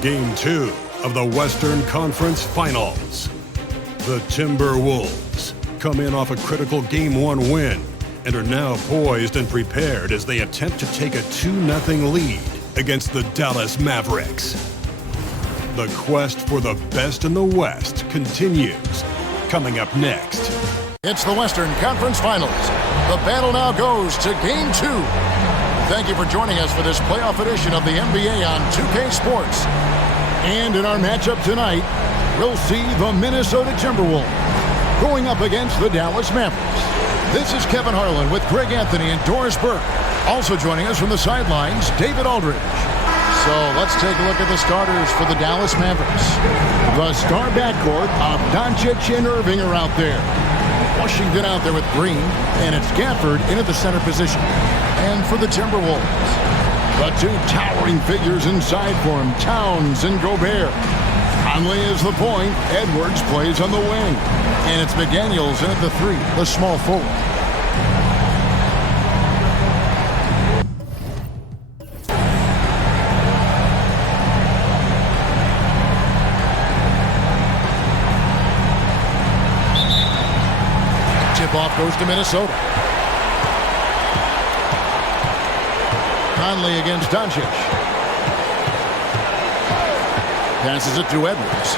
Game 2 of the Western Conference Finals. The Timberwolves come in off a critical Game 1 win and are now poised and prepared as they attempt to take a 2-0 lead against the Dallas Mavericks. The quest for the best in the West continues. Coming up next. It's the Western Conference Finals. The battle now goes to Game 2. Thank you for joining us for this playoff edition of the NBA on 2K Sports. And in our matchup tonight, we'll see the Minnesota Timberwolves going up against the Dallas Mavericks. This is Kevin Harlan with Greg Anthony and Doris Burke. Also joining us from the sidelines, David Aldridge. So let's take a look at the starters for the Dallas Mavericks. The star backcourt of Doncic and Irving are out there. Washington out there with Green, and it's Gafford in at the center position. And for the Timberwolves, the two towering figures inside for him, Towns and Gobert. Conley is the point, Edwards plays on the wing. And it's McDaniels in at the 3, the small forward. Tip-off goes to Minnesota. Conley against Doncic. Passes it to Edwards.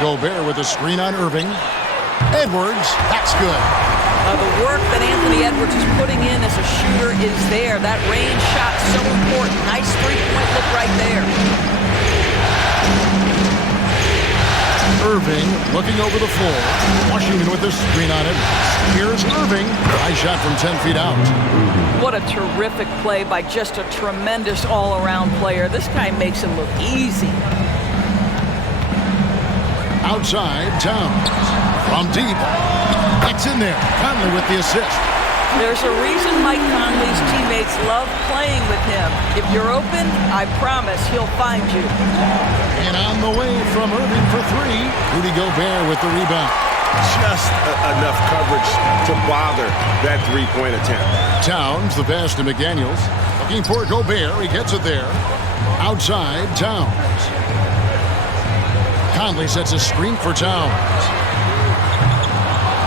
Gobert with a screen on Irving. Edwards, that's good. The work that Anthony Edwards is putting in as a shooter is there. That range shot so important. Nice three-point look right there. Irving looking over the floor. Washington with the screen on it. Here's Irving. High shot from 10 feet out. What a terrific play by just a tremendous all-around player. This guy makes it look easy. Outside, Towns. From deep. It's in there. Conley with the assist. There's a reason Mike Conley's teammates love playing with him. If you're open, I promise he'll find you. And on the way from Irving for 3, Rudy Gobert with the rebound. Just enough coverage to bother that three-point attempt. Towns, the pass to McDaniels. Looking for Gobert. He gets it there. Outside, Towns. Conley sets a screen for Towns.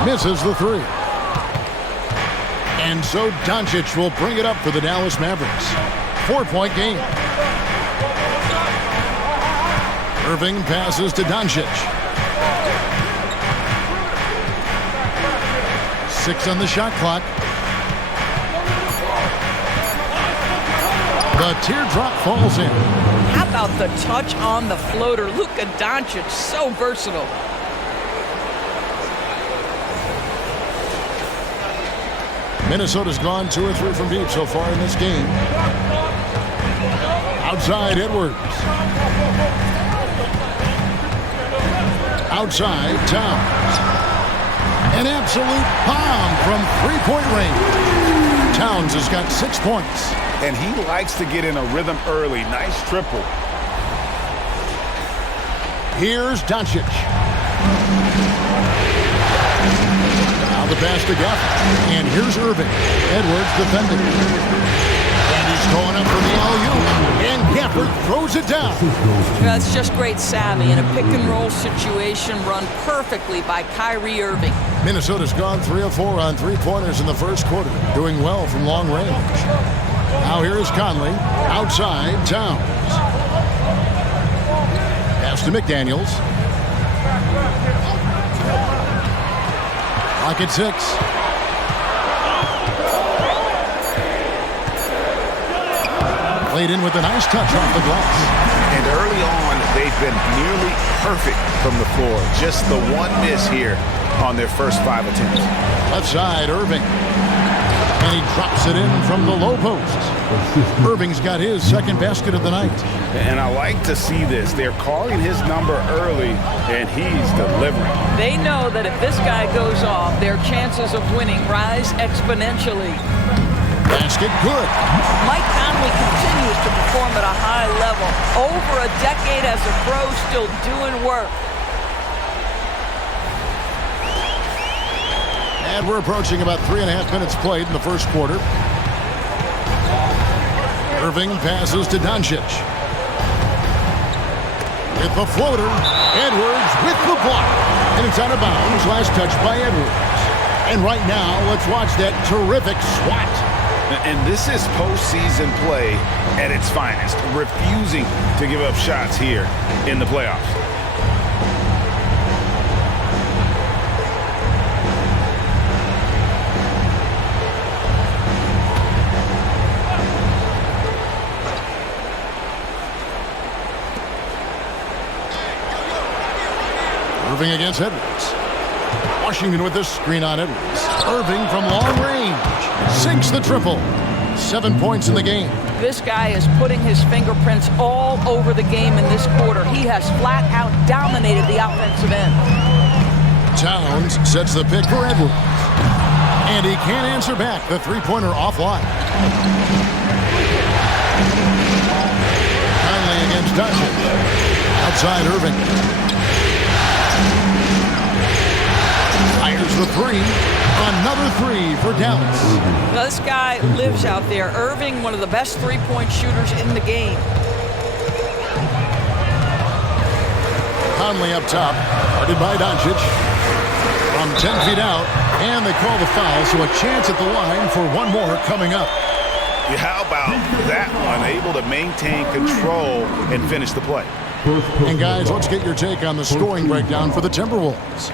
Misses the 3. And so Doncic will bring it up for the Dallas Mavericks. 4-point game. Irving passes to Doncic. 6 on the shot clock. The teardrop falls in. How about the touch on the floater? Luka Doncic, so versatile. Minnesota's gone 2 or 3 from deep so far in this game. Outside, Edwards. Outside, Towns. An absolute bomb from 3-point range. Towns has got 6 points. And he likes to get in a rhythm early. Nice triple. Here's Doncic. Now the pass to Gafford. And here's Irving. Edwards defending. And he's going up for the alley-oop. And Gafford throws it down. That's just great savvy in a pick-and-roll situation run perfectly by Kyrie Irving. Minnesota's gone 3 of 4 on three-pointers in the first quarter. Doing well from long range. Now here's Conley. Outside, Towns. Pass to McDaniels. Clock at 6. Played in with a nice touch off the glass. And early on, they've been nearly perfect from the floor. Just the one miss here on their first 5 attempts. Left side, Irving. And he drops it in from the low post. Irving's got his second basket of the night. And I like to see this. They're calling his number early, and he's delivering. They know that if this guy goes off, their chances of winning rise exponentially. Basket good. Mike Conley continues to perform at a high level. Over a decade as a pro, still doing work. And we're approaching about 3.5 minutes played in the first quarter. Irving passes to Doncic. With the floater, Edwards with the block. And it's out of bounds, last touch by Edwards. And right now, let's watch that terrific swat. And this is postseason play at its finest, refusing to give up shots here in the playoffs. Irving against Edwards. Washington with the screen on Edwards. Irving from long range. Sinks the triple. 7 points in the game. This guy is putting his fingerprints all over the game in this quarter. He has flat out dominated the offensive end. Towns sets the pick for Edwards. And he can't answer back. The three-pointer offline. Conley against Doncic. Outside Irving. Fires the three. Another three for Dallas. Now, this guy lives out there. Irving, one of the best three-point shooters in the game. Conley up top. Guarded by Doncic. From 10 feet out. And they call the foul, so a chance at the line for one more coming up. Yeah, how about that one? Able to maintain control and finish the play. And guys, let's get your take on the scoring breakdown for the Timberwolves.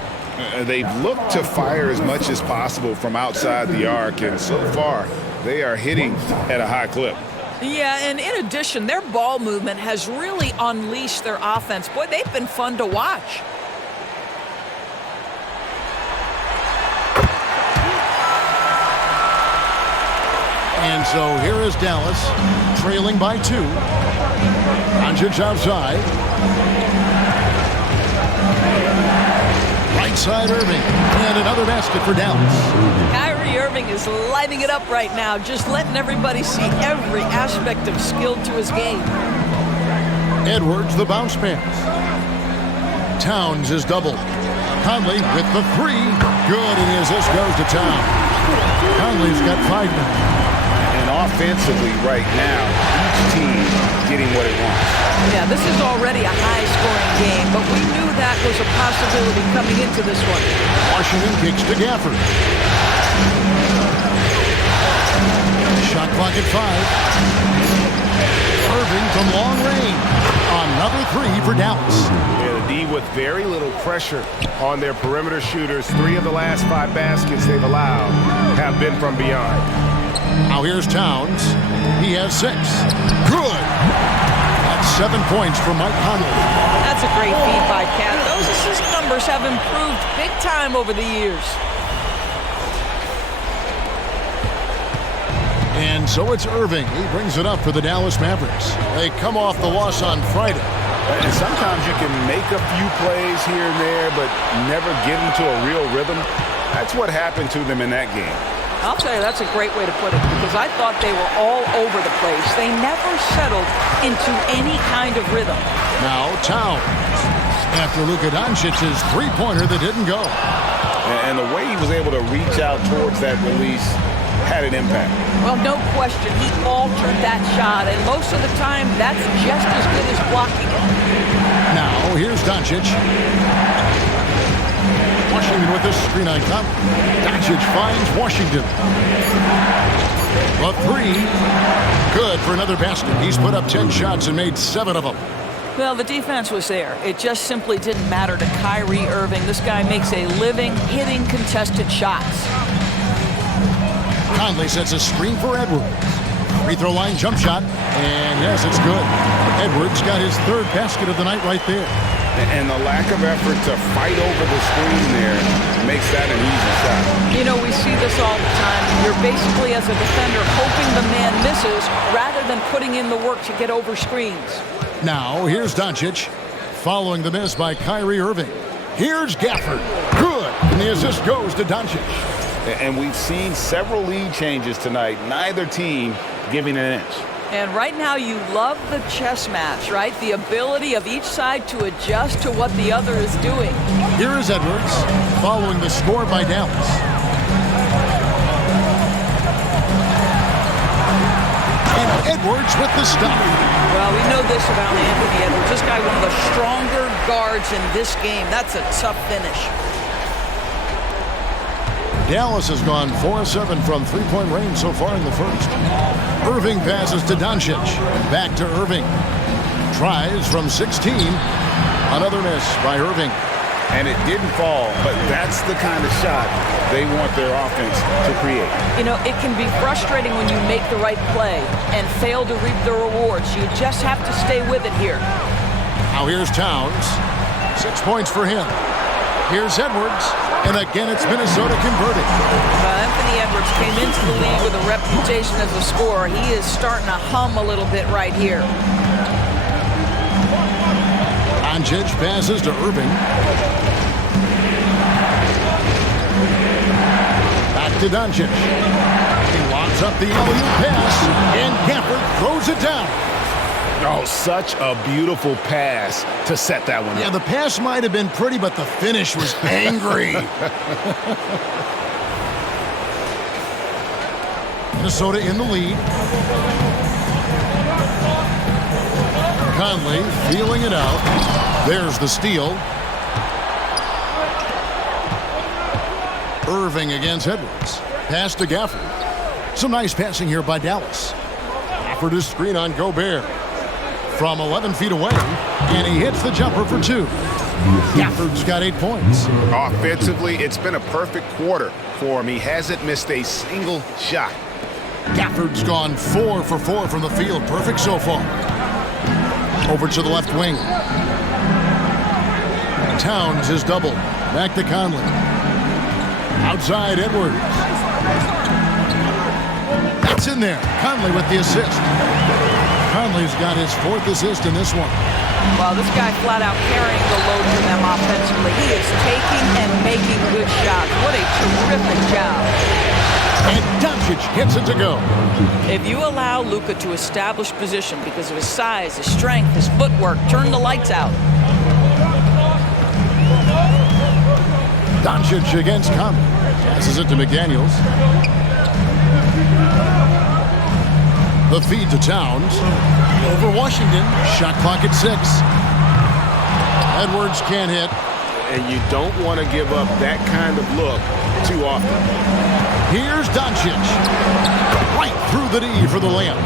They've looked to fire as much as possible from outside the arc, and so far they are hitting at a high clip. Yeah, and in addition, their ball movement has really unleashed their offense. Boy, they've been fun to watch. And so here is Dallas, trailing by 2. Doncic outside. Right side Irving. And another basket for Dallas. Kyrie Irving is lighting it up right now, just letting everybody see every aspect of skill to his game. Edwards, the bounce pass. Towns is doubled. Conley with the three. Good, and the assist goes to Towns. Conley's got 5 minutes. And offensively right now, each team getting what it wants. Yeah, this is already a high-scoring game, but we knew that was a possibility coming into this one. Washington kicks to Gafford. Shot clock at 5. Irving from long range. Another three for Dallas. Yeah, the D with very little pressure on their perimeter shooters. 3 of the last 5 baskets they've allowed have been from beyond. Now here's Towns. He has 6. Good. That's 7 points for Mike Conley. That's a great feed by Cat. Those assist numbers have improved big time over the years. And so it's Irving. He brings it up for the Dallas Mavericks. They come off the loss on Friday. And sometimes you can make a few plays here and there, but never get into a real rhythm. That's what happened to them in that game. I'll tell you, that's a great way to put it, because I thought they were all over the place. They never settled into any kind of rhythm. Now Towns. After Luka Doncic's three-pointer that didn't go. And the way he was able to reach out towards that release had an impact. Well, no question, he altered that shot, and most of the time, that's just as good as blocking it. Now, here's Doncic. Washington with this screen on top. Doncic finds Washington. A three. Good for another basket. He's put up 10 shots and made 7 of them. Well, the defense was there. It just simply didn't matter to Kyrie Irving. This guy makes a living hitting contested shots. Conley sets a screen for Edwards. Free throw line jump shot. And yes, it's good. Edwards got his 3rd basket of the night right there. And the lack of effort to fight over the screen there makes that an easy shot. You know, we see this all the time. You're basically, as a defender, hoping the man misses rather than putting in the work to get over screens. Now, here's Doncic, following the miss by Kyrie Irving. Here's Gafford. Good. And the assist goes to Doncic. And we've seen several lead changes tonight, neither team giving an inch. And right now you love the chess match, right? The ability of each side to adjust to what the other is doing. Here is Edwards, following the score by Dallas. And Edwards with the stop. Well, we know this about Anthony Edwards. This guy, one of the stronger guards in this game. That's a tough finish. Dallas has gone 4-7 from three-point range so far in the first. Irving passes to Doncic. Back to Irving. Tries from 16. Another miss by Irving. And it didn't fall, but that's the kind of shot they want their offense to create. You know, it can be frustrating when you make the right play and fail to reap the rewards. You just have to stay with it here. Now here's Towns. 6 points for him. Here's Edwards. And again, it's Minnesota converting. Anthony Edwards came into the league with a reputation as a scorer. He is starting to hum a little bit right here. Doncic passes to Irving. Back to Doncic. He locks up the alley-oop pass, and Gafford throws it down. Oh, such a beautiful pass to set that one up. Yeah, the pass might have been pretty, but the finish was angry. Minnesota in the lead. Conley feeling it out. There's the steal. Irving against Edwards. Pass to Gafford. Some nice passing here by Dallas. Gafford is screen on Gobert. From 11 feet away, and he hits the jumper for 2. Gafford's got 8 points. Offensively, it's been a perfect quarter for him. He hasn't missed a single shot. Gafford's gone 4 for 4 from the field. Perfect so far. Over to the left wing. Towns is doubled. Back to Conley. Outside Edwards. That's in there. Conley with the assist. Conley's got his 4th assist in this one. Well, this guy flat out carrying the load for them offensively. He is taking and making good shots. What a terrific job. And Doncic gets it to go. If you allow Luka to establish position because of his size, his strength, his footwork, turn the lights out. Doncic against Conley. Passes it to McDaniels. The feed to Towns. Over Washington. Shot clock at 6. Edwards can't hit. And you don't want to give up that kind of look too often. Here's Doncic. Right through the D for the layup.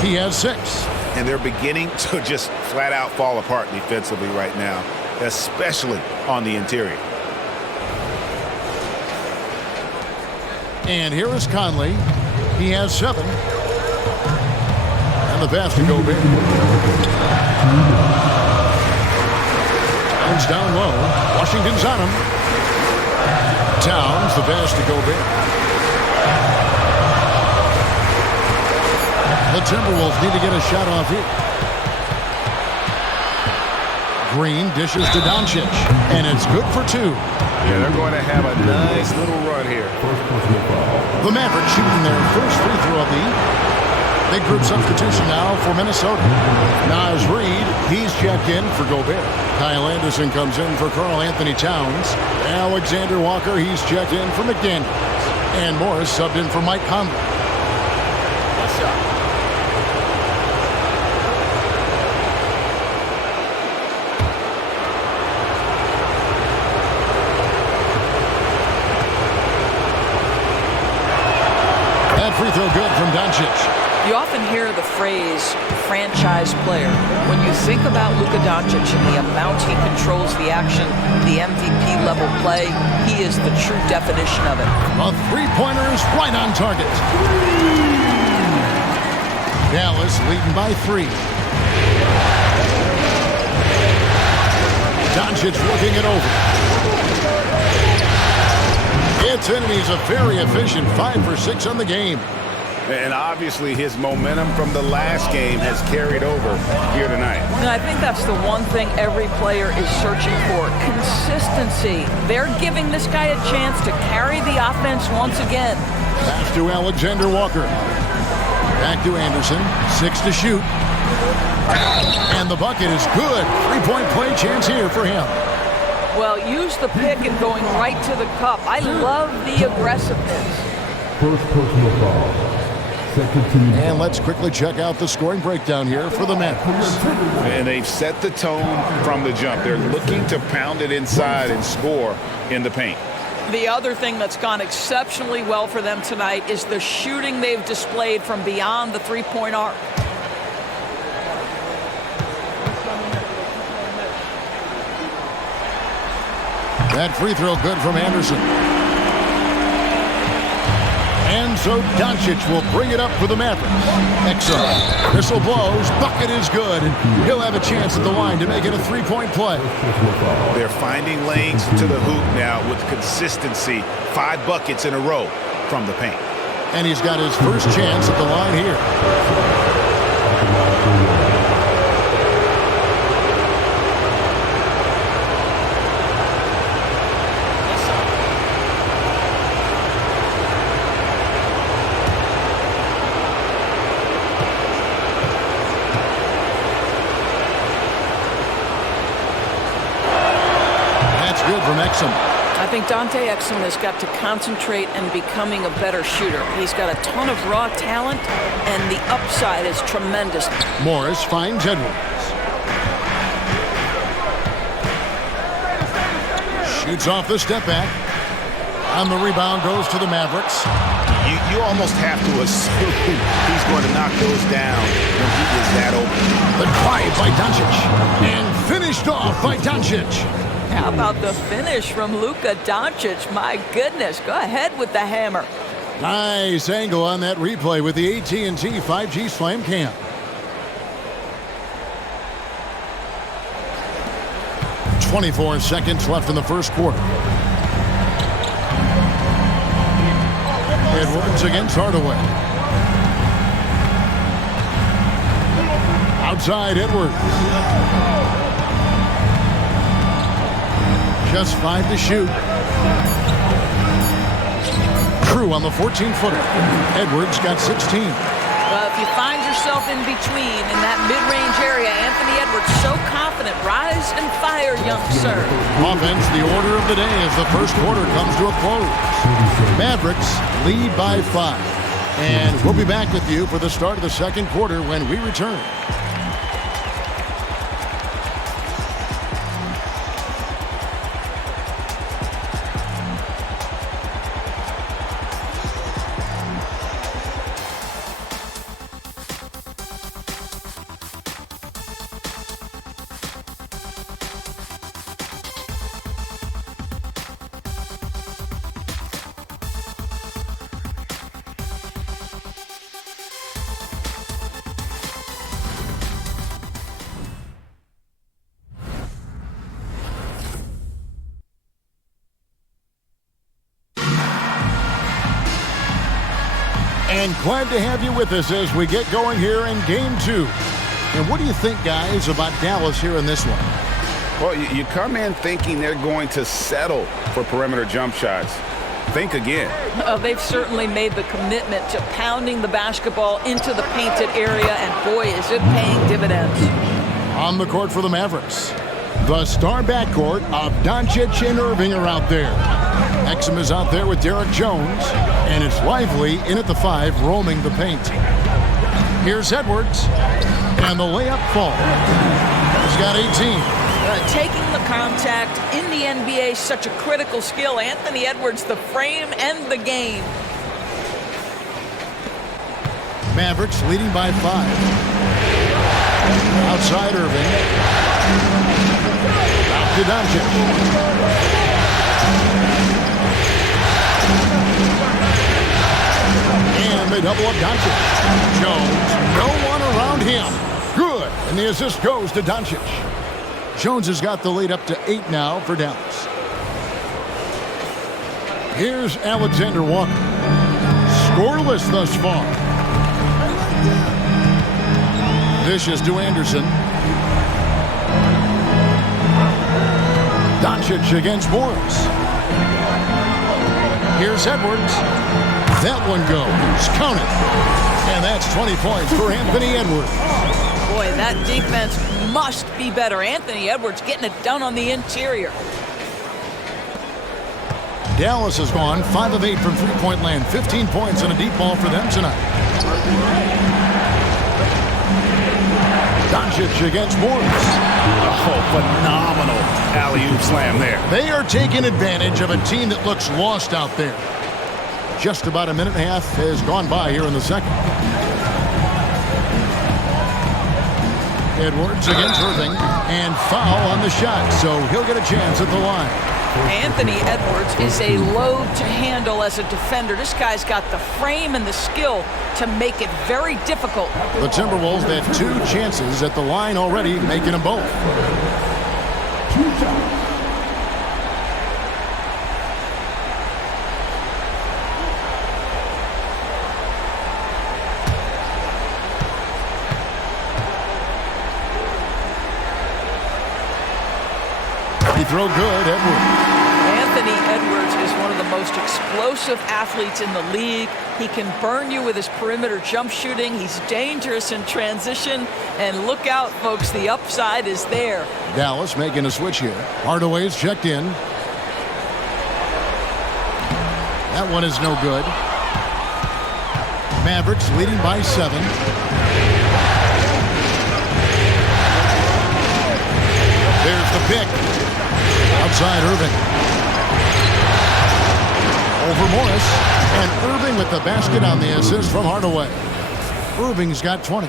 He has 6. And they're beginning to just flat out fall apart defensively right now, especially on the interior. And here is Conley. He has 7. And the pass to Gobert. Towns down low. Washington's on him. Towns, the pass to Gobert. The Timberwolves need to get a shot off here. Green dishes to Doncic, and it's good for 2. Yeah, they're going to have a nice little run here. The Mavericks shooting their first free throw of the big group substitution now for Minnesota. Naz Reid, he's checked in for Gobert. Kyle Anderson comes in for Karl-Anthony Towns. Alexander Walker, he's checked in for McDaniels. And Morris subbed in for Mike Conley. What's up? That free throw good from Doncic. You often hear the phrase franchise player. When you think about Luka Doncic and the amount he controls the action, the MVP level play, he is the true definition of it. A three-pointer is right on target. Dallas leading by 3. Doncic working it over. It's in, and he's a very efficient 5 for 6 on the game. And obviously his momentum from the last game has carried over here tonight. And I think that's the one thing every player is searching for, consistency. They're giving this guy a chance to carry the offense once again. Pass to Alexander Walker. Back to Anderson. 6 to shoot. And the bucket is good. 3-point play chance here for him. Well, use the pick and going right to the cup. I love the aggressiveness. First personal foul. And let's quickly check out the scoring breakdown here for the Mavericks. And they've set the tone from the jump. They're looking to pound it inside and score in the paint. The other thing that's gone exceptionally well for them tonight is the shooting they've displayed from beyond the three-point arc. That free throw good from Anderson. And so Doncic will bring it up for the Mavericks. Excellent. Whistle blows. Bucket is good. He'll have a chance at the line to make it a three-point play. They're finding lanes to the hoop now with consistency. 5 buckets in a row from the paint. And he's got his first chance at the line here. From Exum. I think Dante Exum has got to concentrate and becoming a better shooter. He's got a ton of raw talent, and the upside is tremendous. Morris finds Edwards. Shoots off the step back. On the rebound goes to the Mavericks. You almost have to assume he's going to knock those down when he is that open. But quiet by Doncic. And finished off by Doncic. How about the finish from Luka Doncic? My goodness, go ahead with the hammer. Nice angle on that replay with the AT&T 5G Slam Cam. "24 seconds left in the first quarter. Edwards against Hardaway. Outside Edwards. Just 5 to shoot. Crew on the 14-footer. Edwards got 16. Well, if you find yourself in between in that mid-range area, Anthony Edwards so confident. Rise and fire, young sir. Offense, the order of the day as the first quarter comes to a close. Mavericks lead by 5. And we'll be back with you for the start of the second quarter when we return. And glad to have you with us as we get going here in Game 2. And what do you think, guys, about Dallas here in this one? Well, you come in thinking they're going to settle for perimeter jump shots. Think again. They've certainly made the commitment to pounding the basketball into the painted area, and boy, is it paying dividends. On the court for the Mavericks, the star backcourt of Doncic and Irving are out there. Exum is out there with Derek Jones, and it's Lively in at the 5, roaming the paint. Here's Edwards, and the layup falls. He's got 18. Taking the contact in the NBA is such a critical skill. Anthony Edwards, the frame and the game. Mavericks leading by 5. Outside Irving. Back to Doncic. And they double up Doncic. Jones, no one around him. Good. And the assist goes to Doncic. Jones has got the lead up to 8 now for Dallas. Here's Alexander Walker. Scoreless thus far. Dishes to Anderson. Doncic against Morris. Here's Edwards. That one goes. Count it. And that's 20 points for Anthony Edwards. Boy, that defense must be better. Anthony Edwards getting it done on the interior. Dallas has gone 5 of 8 from three-point land. 15 points and a deep ball for them tonight. Doncic against Morris. Oh, phenomenal alley-oop slam there. They are taking advantage of a team that looks lost out there. Just about a minute and a half has gone by here in the second. Edwards against Irving, and foul on the shot, so he'll get a chance at the line. Anthony Edwards is a load to handle as a defender. This guy's got the frame and the skill to make it very difficult. The Timberwolves had 2 chances at the line already, making them both. Throw good, Edwards. Anthony Edwards is one of the most explosive athletes in the league. He can burn you with his perimeter jump shooting. He's dangerous in transition. And look out, folks, the upside is there. Dallas making a switch here. Hardaway's checked in. That one is no good. Mavericks leading by 7. There's the pick. Outside Irving. Over Morris. And Irving with the basket on the assist from Hardaway. Irving's got 20.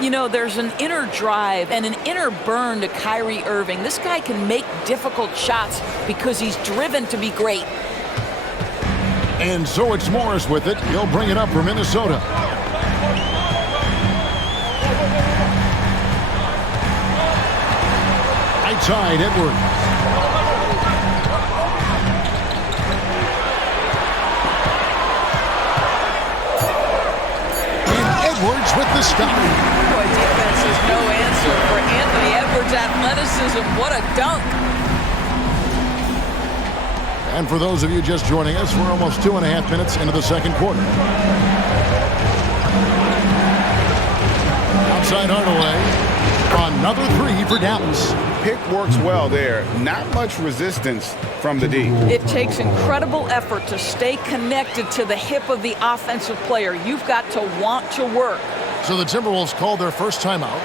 You know, there's an inner drive and an inner burn to Kyrie Irving. This guy can make difficult shots because he's driven to be great. And so it's Morris with it. He'll bring it up for Minnesota. Outside Edwards. Edwards with the stop. Boy, defense is no answer for Anthony Edwards' athleticism. What a dunk. And for those of you just joining us, we're almost 2.5 minutes into the second quarter. Outside Hardaway. Another 3 for Dallas. Pick works well there. Not much resistance from the D. It takes incredible effort to stay connected to the hip of the offensive player. You've got to want to work. So the Timberwolves called their first timeout.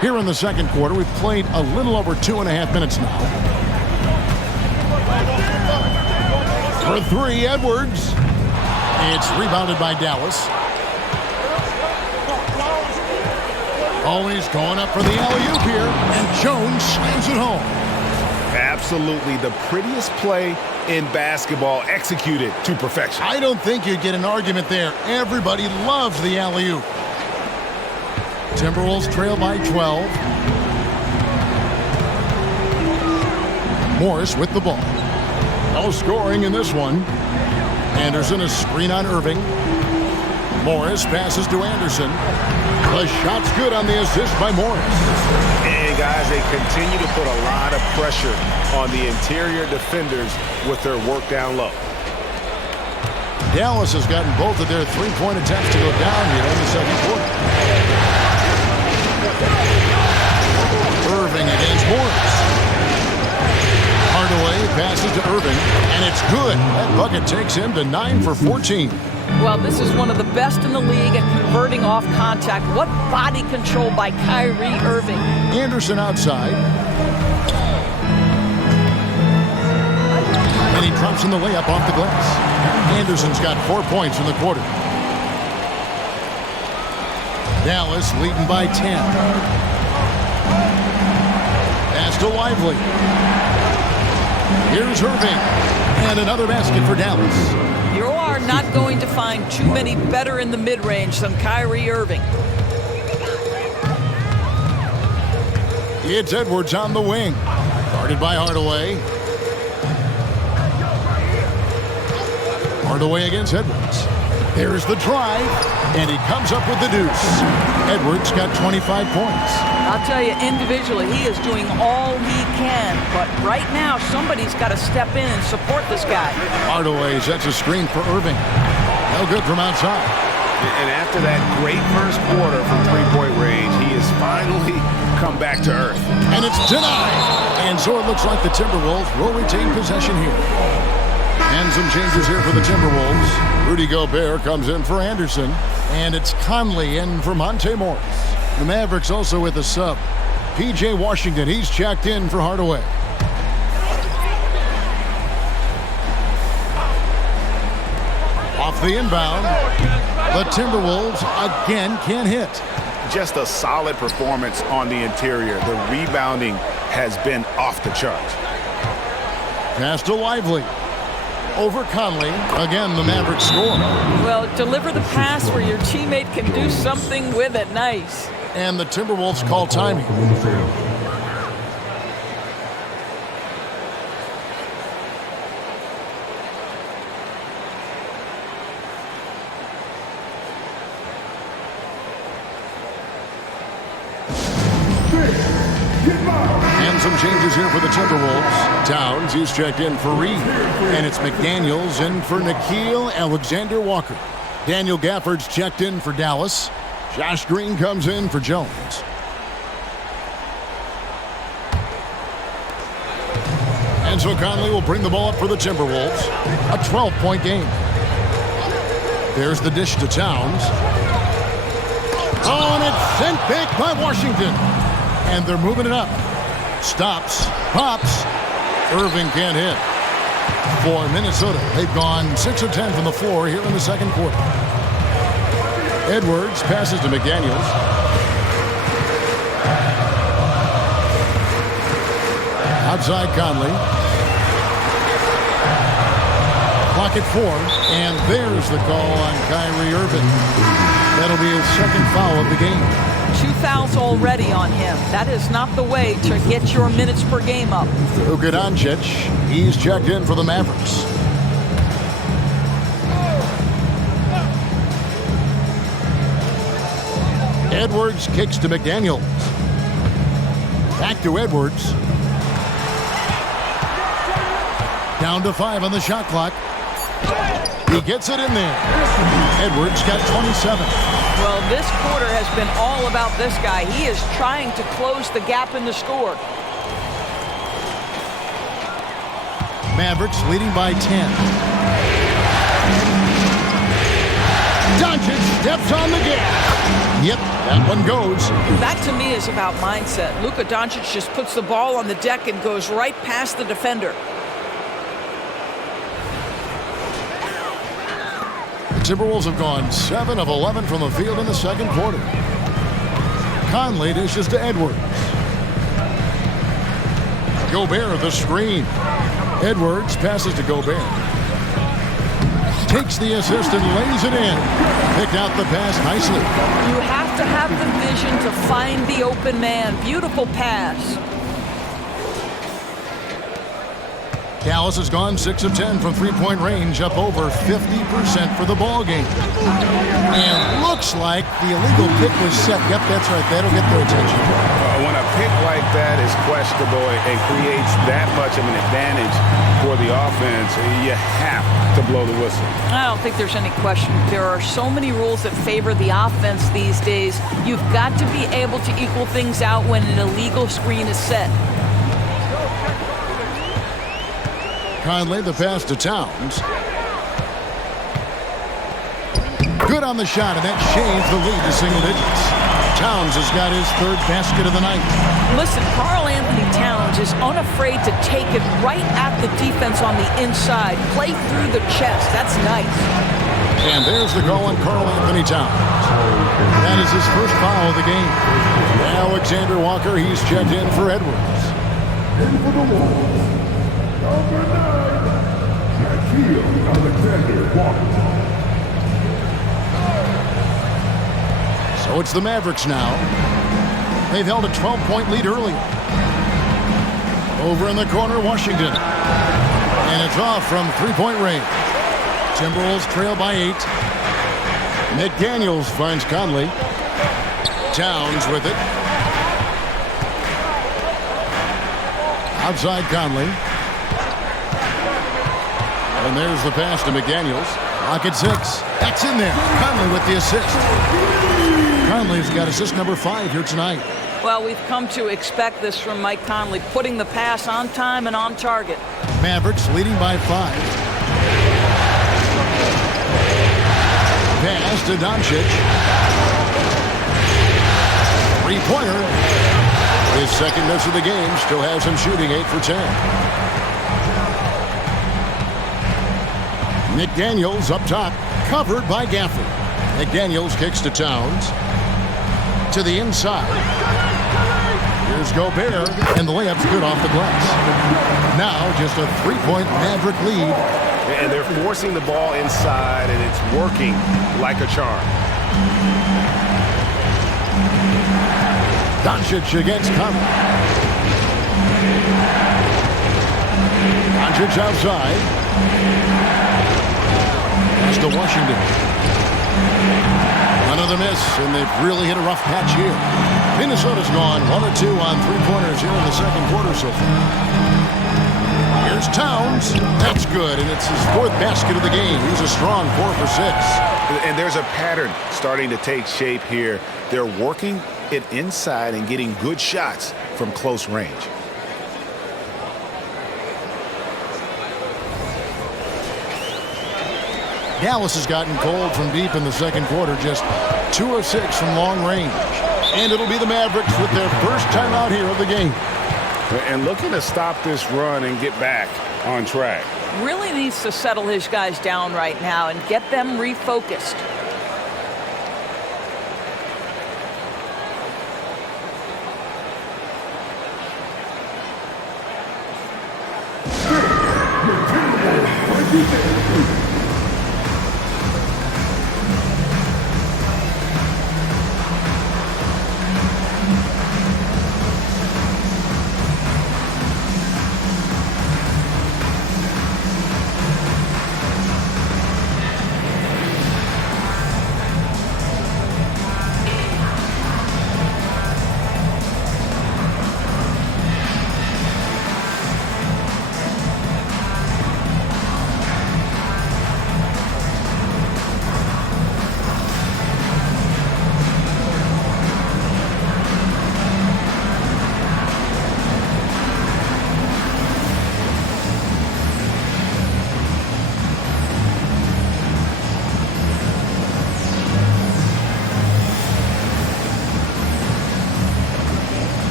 Here in the second quarter, we've played a little over 2.5 minutes now. For 3, Edwards. It's rebounded by Dallas. Always going up for the alley-oop here, and Jones slams it home. Absolutely the prettiest play in basketball, executed to perfection. I don't think you'd get an argument there. Everybody loves the alley-oop. Timberwolves trail by 12. Morris with the ball. No scoring in this one. Anderson a screen on Irving. Morris passes to Anderson. The shot's good on the assist by Morris. And guys, they continue to put a lot of pressure on the interior defenders with their work down low. Dallas has gotten both of their three-point attempts to go down here in the second quarter. Irving against Morris. Hardaway passes to Irving, and it's good. That bucket takes him to 9 for 14. Well, this is one of the best in the league at converting off contact. What body control by Kyrie Irving. Anderson outside. And he drops in the layup off the glass. Anderson's got 4 points in the quarter. Dallas leading by 10. Pass to Lively. Here's Irving. And another basket for Dallas. You are not going to find too many better in the mid-range than Kyrie Irving. It's Edwards on the wing. Guarded by Hardaway. Hardaway against Edwards. There's the drive, and he comes up with the deuce. Edwards got 25 points. I'll tell you, individually, he is doing all he can. But right now, somebody's got to step in and support this guy. Hardaway sets a screen for Irving. No good from outside. And after that great first quarter from three-point range, he has finally come back to earth. And it's denied. And so it looks like the Timberwolves will retain possession here. And some changes here for the Timberwolves. Rudy Gobert comes in for Anderson. And it's Conley in for Monte Morris. The Mavericks also with a sub. P.J. Washington, he's checked in for Hardaway. Off the inbound. The Timberwolves again can't hit. Just a solid performance on the interior. The rebounding has been off the charts. Pass to Lively. Over Conley. Again, the Mavericks score. Well, deliver the pass where your teammate can do something with it. Nice. And the Timberwolves call timing. And some changes here for the Timberwolves. Towns, he's checked in for Reed. And it's McDaniels in for Nickeil Alexander-Walker. Daniel Gafford's checked in for Dallas. Josh Green comes in for Jones. And so Conley will bring the ball up for the Timberwolves. A 12-point game. There's the dish to Towns. Oh, and it's sent back by Washington. And they're moving it up. Stops. Pops. Irving can't hit. For Minnesota, they've gone 6 of 10 from the floor here in the second quarter. Edwards passes to McDaniels. Outside Conley. Clock at 4. And there's the call on Kyrie Irving. That'll be his second foul of the game. 2 fouls already on him. That is not the way to get your minutes per game up. Luka Doncic, he's checked in for the Mavericks. Edwards kicks to McDaniels. Back to Edwards. Down to 5 on the shot clock. He gets it in there. Edwards got 27. Well, this quarter has been all about this guy. He is trying to close the gap in the score. Mavericks leading by 10. Doncic steps on the gas. Yep, that one goes. That to me is about mindset. Luka Doncic just puts the ball on the deck and goes right past the defender. The Timberwolves have gone 7 of 11 from the field in the second quarter. Conley dishes to Edwards. Gobert the screen. Edwards passes to Gobert. Takes the assist and lays it in. Picked out the pass nicely. You have to have the vision to find the open man. Beautiful pass. Dallas has gone 6 of 10 from three-point range, up over 50% for the ball game. And looks like the illegal pick was set. Yep, that's right. That'll get their attention. When a pick like that is questionable and creates that much of an advantage for the offense, you have to blow the whistle. I don't think there's any question. There are so many rules that favor the offense these days. You've got to be able to equal things out when an illegal screen is set. Conley, the pass to Towns. Good on the shot, and that changed the lead to single digits. Towns has got his third basket of the night. Listen, Karl-Anthony Towns is unafraid to take it right at the defense on the inside. Play through the chest. That's nice. And there's the call on Karl-Anthony Towns. That is his first foul of the game. Alexander Walker, he's checked in for Edwards. In for the Wolves, number 9, Alexander Walker. So it's the Mavericks now. They've held a 12-point lead earlier. Over in the corner, Washington. And it's off from three-point range. Timberwolves trail by 8. McDaniels finds Conley. Towns with it. Outside Conley. And there's the pass to McDaniels. Lock at 6. That's in there. Conley with the assist. Conley's got assist number 5 here tonight. Well, we've come to expect this from Mike Conley, putting the pass on time and on target. Mavericks leading by 5. Pass to Doncic. Three-pointer. His second miss of the game. Still has him shooting 8 for 10. McDaniels up top. Covered by Gafford. McDaniels kicks to Towns. To the inside. Here's Gobert. And the layup's good off the glass. Now just a 3-point Maverick lead. And they're forcing the ball inside, and it's working like a charm. Doncic against Conley. Doncic outside. Pass to Washington. Another miss, and they've really hit a rough patch here. Minnesota's gone 1 of 2 on three-pointers here in the second quarter so far. Here's Towns. That's good, and it's his 4th basket of the game. He's a strong 4 for 6. And there's a pattern starting to take shape here. They're working it inside and getting good shots from close range. Dallas has gotten cold from deep in the second quarter, just 2 of 6 from long range. And it'll be the Mavericks with their first time out here of the game. And looking to stop this run and get back on track. Really needs to settle his guys down right now and get them refocused.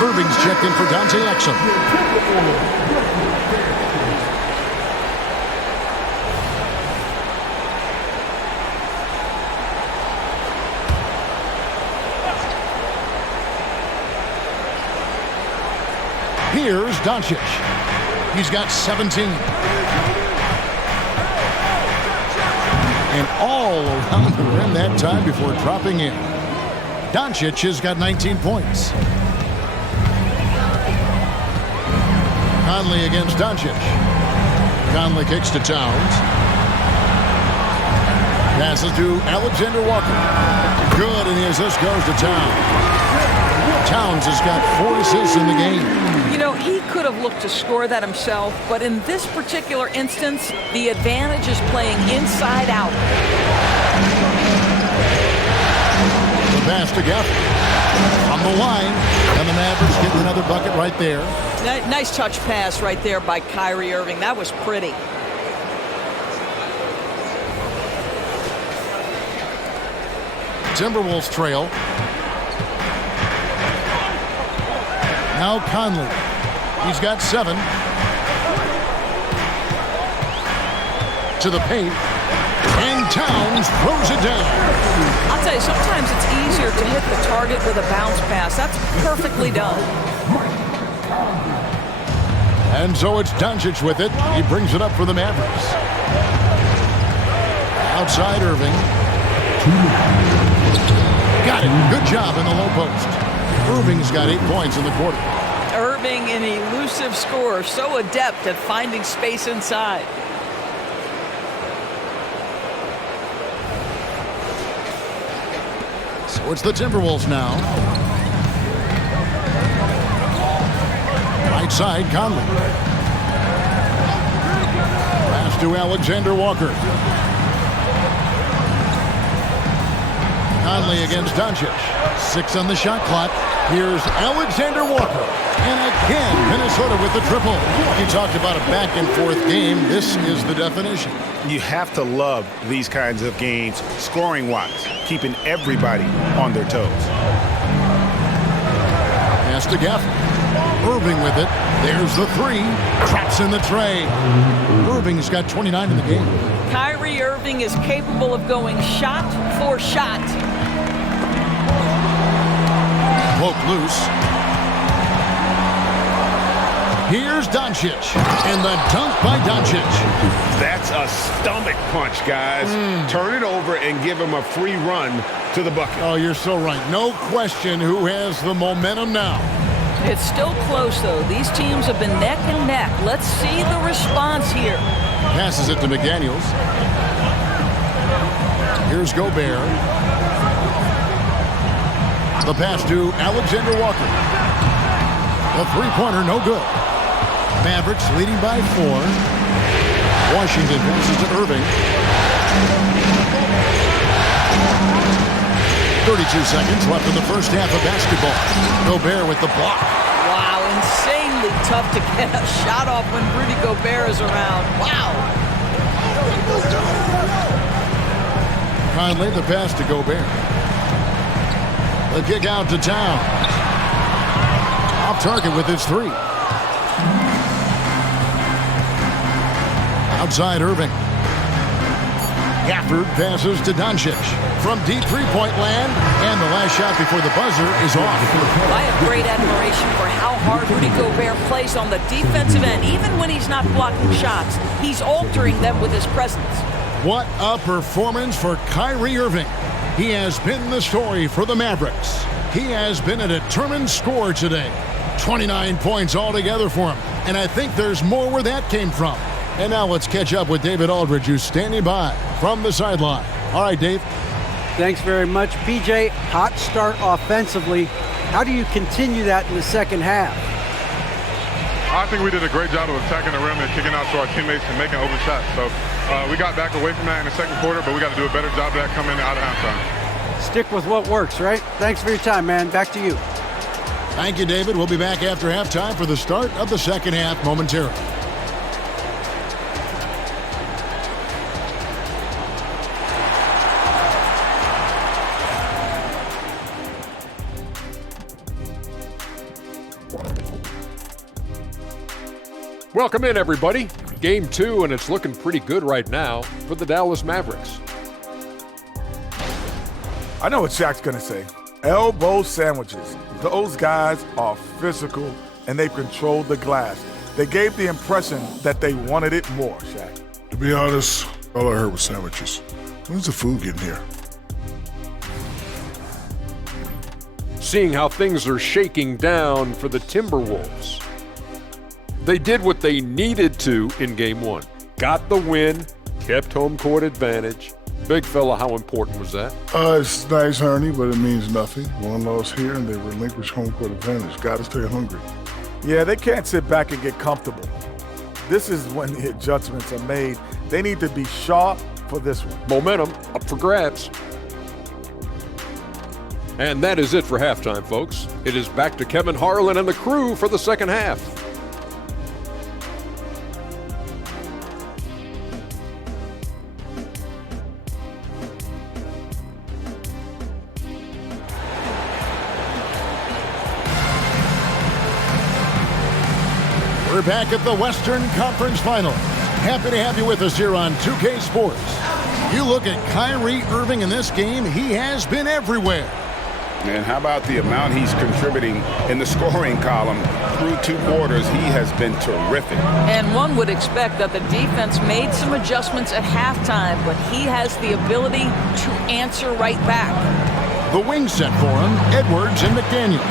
Irving's checked in for Dante Exum. Here's Doncic. He's got 17. And all around the rim that time before dropping in. Doncic has got 19 points. Conley against Doncic. Conley kicks to Towns. Passes to Alexander Walker. Good, and the assist goes to Towns. Towns has got 4 assists in the game. You know, he could have looked to score that himself, but in this particular instance, the advantage is playing inside out. The pass to Gafford on the line, and the Mavericks get another bucket right there. Nice touch pass right there by Kyrie Irving. That was pretty. Timberwolves trail. Now Conley. He's got 7. To the paint. And Towns throws it down. I'll tell you, sometimes it's easier to hit the target with a bounce pass. That's perfectly done. And so it's Doncic with it. He brings it up for the Mavericks. Outside Irving. Got it. Good job in the low post. Irving's got 8 points in the quarter. Irving, an elusive scorer, so adept at finding space inside. So it's the Timberwolves now. Right side, Conley. Pass to Alexander Walker. Conley against Doncic. 6 on the shot clock. Here's Alexander Walker. And again, Minnesota with the triple. You talked about a back-and-forth game. This is the definition. You have to love these kinds of games, scoring-wise, keeping everybody on their toes. Pass to Gafford. Irving with it. There's the 3. Traps in the tray. Irving's got 29 in the game. Kyrie Irving is capable of going shot for shot. Poke loose. Here's Doncic. And the dunk by Doncic. That's a stomach punch, guys. Turn it over and give him a free run to the bucket. Oh, you're so right. No question who has the momentum now. It's still close, though. These teams have been neck and neck. Let's see the response here. Passes it to McDaniels. Here's Gobert. The pass to Alexander Walker. The three-pointer, no good. Mavericks leading by 4. Washington passes to Irving. 32 seconds left in the first half of basketball. Gobert with the block. Wow, insanely tough to get a shot off when Rudy Gobert is around. Wow. Conley, the pass to Gobert. The kick out to Towns. Off target with his 3. Outside Irving. Gafford passes to Doncic from deep three-point land, and the last shot before the buzzer is off. I have great admiration for how hard Rudy Gobert plays on the defensive end. Even when he's not blocking shots, he's altering them with his presence. What a performance for Kyrie Irving. He has been the story for the Mavericks. He has been a determined scorer today. 29 points altogether for him, and I think there's more where that came from. And now let's catch up with David Aldridge, who's standing by from the sideline. All right, Dave. Thanks very much, PJ. Hot start offensively. How do you continue that in the second half? I think we did a great job of attacking the rim and kicking out to our teammates and making open shots. So we got back away from that in the second quarter, but we got to do a better job of that coming out of halftime. Stick with what works, right? Thanks for your time, man. Back to you. Thank you, David. We'll be back after halftime for the start of the second half momentarily. Welcome in, everybody. Game 2, and it's looking pretty good right now for the Dallas Mavericks. I know what Shaq's going to say. Elbow sandwiches. Those guys are physical, and they've controlled the glass. They gave the impression that they wanted it more, Shaq. To be honest, all I heard was sandwiches. When's the food getting here? Seeing how things are shaking down for the Timberwolves. They did what they needed to in Game 1. Got the win, kept home court advantage. Big fella, how important was that? It's nice, Ernie, but it means nothing. One loss here, and they relinquish home court advantage. Got to stay hungry. Yeah, they can't sit back and get comfortable. This is when the adjustments are made. They need to be sharp for this one. Momentum up for grabs. And that is it for halftime, folks. It is back to Kevin Harlan and the crew for the second half. We're back at the Western Conference Finals. Happy to have you with us here on 2K Sports. You look at Kyrie Irving in this game, he has been everywhere. And how about the amount he's contributing in the scoring column through 2 quarters? He has been terrific. And one would expect that the defense made some adjustments at halftime, but he has the ability to answer right back. The wing set for him, Edwards and McDaniel.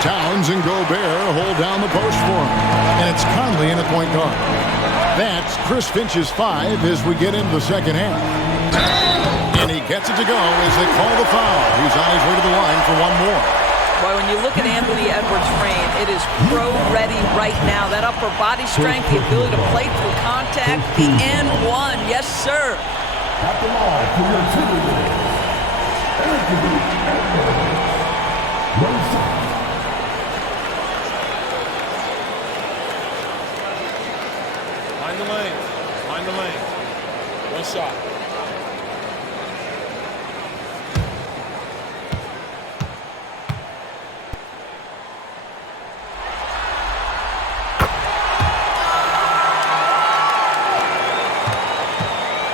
Towns and Gobert hold down the post for him. And it's Conley in at point guard. That's Chris Finch's 5 as we get into the second half. And he gets it to go as they call the foul. He's on his way to the line for one more. Boy, when you look at Anthony Edwards' frame, it is pro-ready right now. That upper body strength, the ability to play through contact, the and one. Yes, sir. At the line for your Timberwolves, Anthony Edwards. Find the lane. Find the lane. One shot.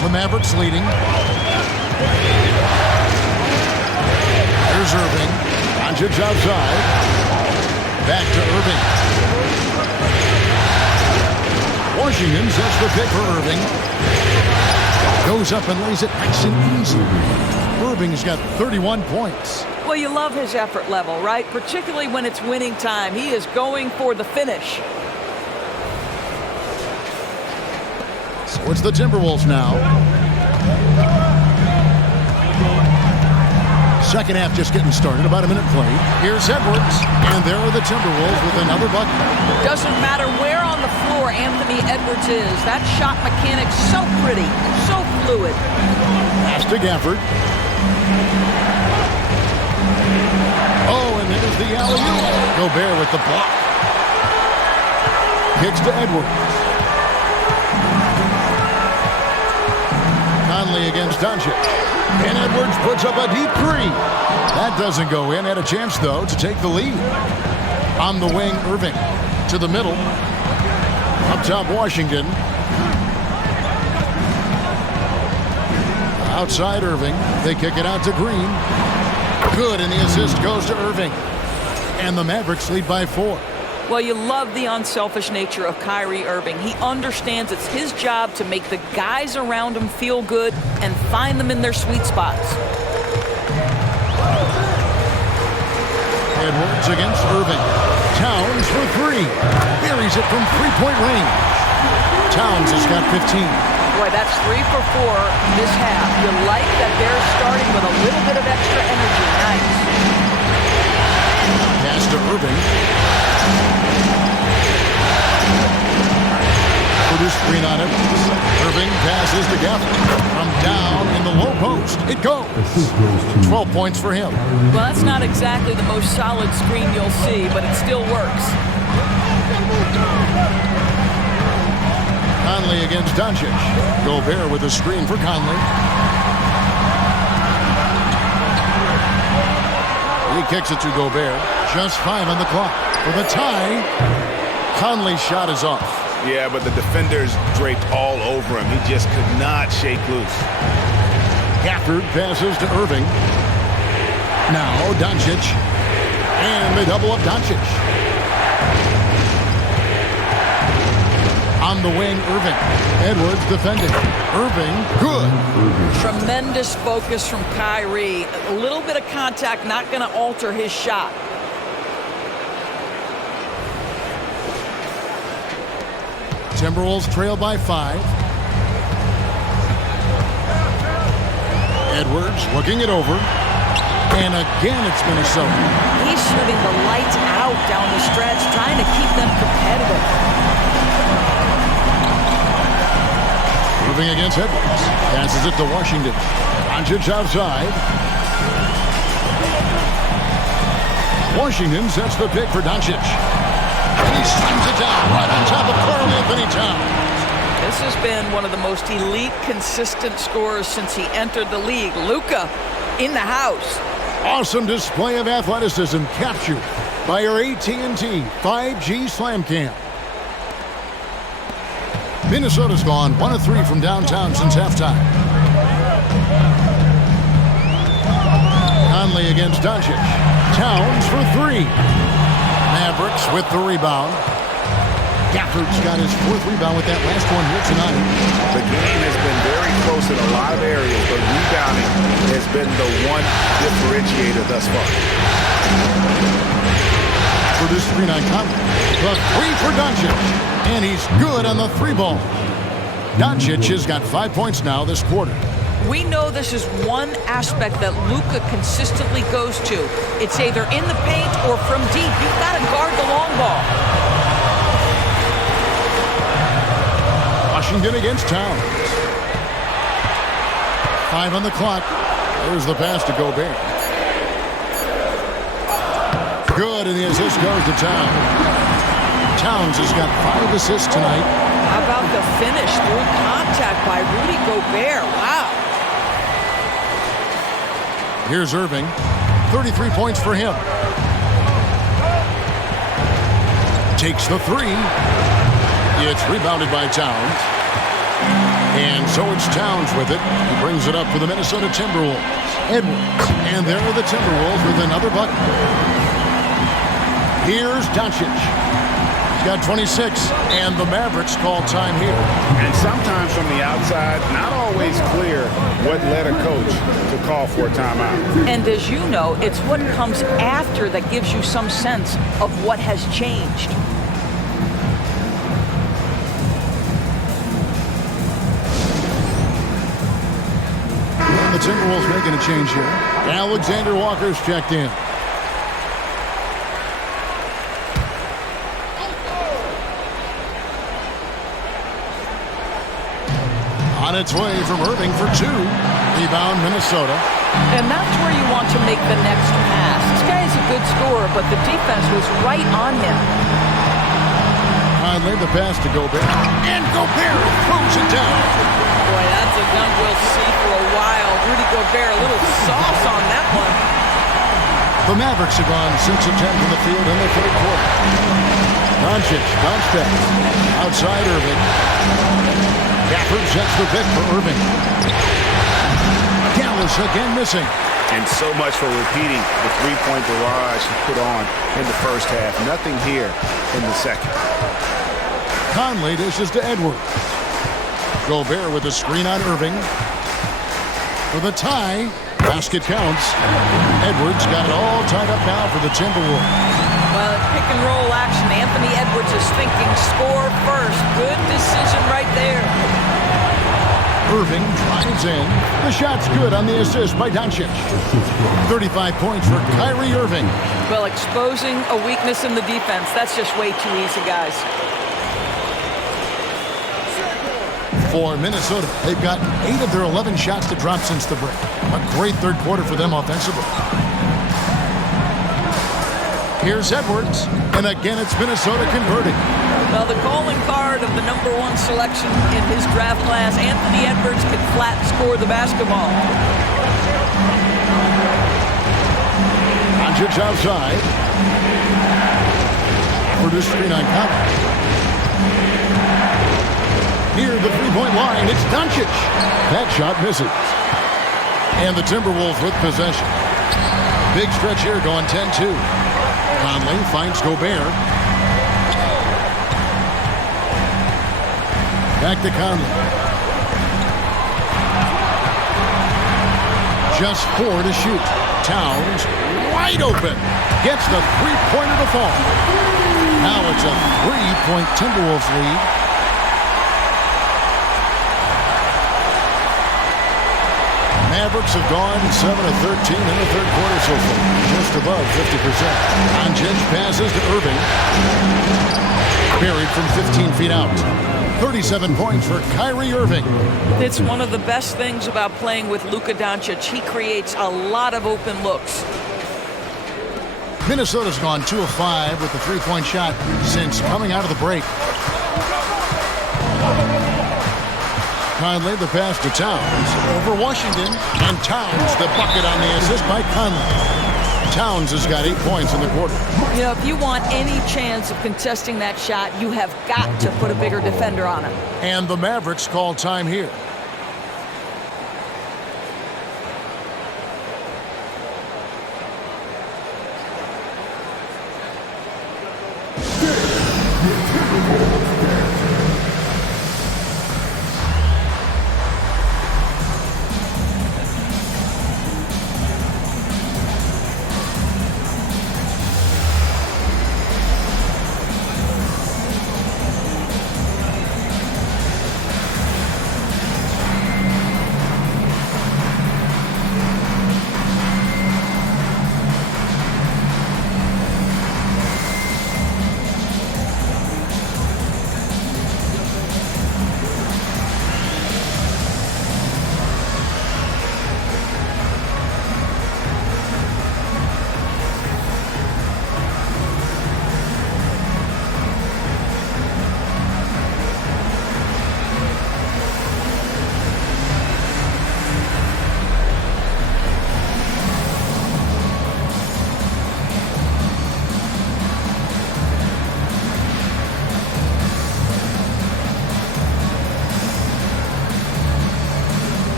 The Mavericks leading. Here's Irving. Doncic outside. Back to Irving. Washington sets the pick for Irving. Goes up and lays it nice and easy. Irving's got 31 points. Well, you love his effort level, right? Particularly when it's winning time. He is going for the finish. So it's the Timberwolves now. Second half just getting started, about a minute played. Here's Edwards, and there are the Timberwolves with another bucket. Doesn't matter where on the floor Anthony Edwards is. That shot mechanic's so pretty, so fluid. Pass to Gafford. Oh, and there's the alley-oop. Gobert with the block. Kicks to Edwards. Conley against Doncic. And Edwards puts up a deep 3. That doesn't go in. Had a chance, though, to take the lead. On the wing, Irving. To the middle. Up top, Washington. Outside Irving. They kick it out to Green. Good, and the assist goes to Irving. And the Mavericks lead by 4. Well, you love the unselfish nature of Kyrie Irving. He understands it's his job to make the guys around him feel good and find them in their sweet spots. Edwards against Irving. Towns for 3. Buries it from 3-point range. Towns has got 15. Boy, that's 3 for 4 this half. You like that they're starting with a little bit of extra energy. Nice. Pass to Irving. For the screen on Edwards. Irving passes to Gafford. From down in the low post. It goes. 12 points for him. Well, that's not exactly the most solid screen you'll see, but it still works. Conley against Doncic. Gobert with a screen for Conley. He kicks it to Gobert. Just 5 on the clock. For the tie, Conley's shot is off. Yeah, but the defenders draped all over him. He just could not shake loose. Gafford passes to Irving. Now Doncic. And they double up Doncic. On the wing, Irving. Edwards defending. Irving, good. Tremendous focus from Kyrie. A little bit of contact, not going to alter his shot. Timberwolves trail by 5. Edwards looking it over. And again, it's Minnesota. He's shooting the lights out down the stretch, trying to keep them competitive. Moving against Edwards. Passes it to Washington. Doncic outside. Washington sets the pick for Doncic. And he slams it down right on top of Karl-Anthony Towns. This has been one of the most elite, consistent scorers since he entered the league. Luka in the house. Awesome display of athleticism captured by our AT&T 5G Slam Cam. Minnesota's gone 1 of 3 from downtown since halftime. Conley against Doncic. Towns for 3. Mavericks with the rebound. Gafford's got his 4th rebound with that last one here tonight. The game has been very close in a lot of areas, but rebounding has been the one differentiator thus far. For this 3-9 Conley. The 3 for Doncic. And he's good on the 3-ball. Doncic has got 5 points now this quarter. We know this is one aspect that Luka consistently goes to. It's either in the paint or from deep. You've got to guard the long ball. Washington against Towns. 5 on the clock. There's the pass to Gobert. Good, and the assist goes to Towns. Towns has got 5 assists tonight. How about the finish through contact by Rudy Gobert? Wow. Here's Irving. 33 points for him. Takes the 3. It's rebounded by Towns. And so it's Towns with it. He brings it up for the Minnesota Timberwolves. Edwards. And there are the Timberwolves with another bucket. Here's Doncic. He's got 26. And the Mavericks call time here. And sometimes from the outside, not always clear what led a coach to call for a timeout. And as you know, it's what comes after that gives you some sense of what has changed. The Timberwolves making a change here. Alexander Walker's checked in. On its way from Irving for 2. Rebound Minnesota. And that's where you want to make the next pass. This guy is a good scorer, but the defense was right on him. Conley the pass to Gobert. And Gobert throws it down. Boy, that's a dunk we'll see for a while. Rudy Gobert, a little sauce on that one. The Mavericks have gone 6 of 10 from the field in the 3rd quarter. Doncic bounce pass. Outside Irving. Gafford sets the pick for Irving. Dallas again missing. And so much for repeating the three-point barrage he put on in the first half. Nothing here in the second. Conley dishes to Edwards. Gobert with a screen on Irving. For the tie. Basket counts. Edwards got it all tied up now for the Timberwolves. Well, pick-and-roll action. Anthony Edwards is thinking score first. Good decision right there. Irving drives in. The shot's good on the assist by Doncic. 35 points for Kyrie Irving. Well, exposing a weakness in the defense, that's just way too easy, guys. For Minnesota, they've got 8 of their 11 shots to drop since the break. A great 3rd quarter for them offensively. Here's Edwards, and again it's Minnesota converting. Well, the calling card of the #1 selection in his draft class, Anthony Edwards, can flat score the basketball. Doncic outside. For this screen on Conley. Near the 3-point line, it's Doncic. That shot misses. And the Timberwolves with possession. Big stretch here going 10-2. Conley finds Gobert. Back to Conley. Just 4 to shoot. Towns wide open. Gets the three-pointer to fall. Now it's a 3-point Timberwolves lead. Mavericks have gone 7 of 13 in the third quarter so far. Just above 50%. Doncic passes to Irving. Buried from 15 feet out. 37 points for Kyrie Irving. It's one of the best things about playing with Luka Doncic. He creates a lot of open looks. Minnesota's gone 2 of 5 with the three-point shot since coming out of the break. Conley the pass to Towns over Washington, and Towns the bucket on the assist by Conley. Towns has got 8 points in the quarter. You know, if you want any chance of contesting that shot, you have got to put a bigger defender on him. And the Mavericks call time here.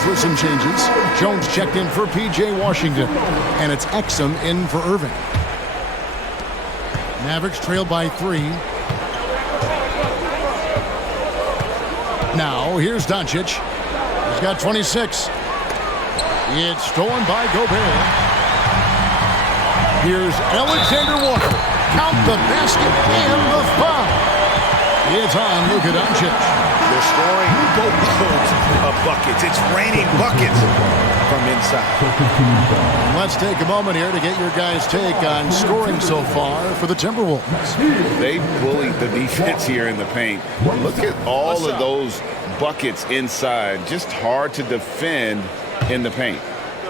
For some changes. Jones checked in for P.J. Washington, and it's Exum in for Irving. Mavericks trail by 3. Now here's Doncic. He's got 26. It's stolen by Gobert. Here's Alexander Walker. Count the basket and the foul. It's on Luka Doncic. They're scoring boatloads of buckets. It's raining buckets from inside. Let's take a moment here to get your guys' take on scoring so far for the Timberwolves. They bullied the defense here in the paint. Look at all of those buckets inside. Just hard to defend in the paint.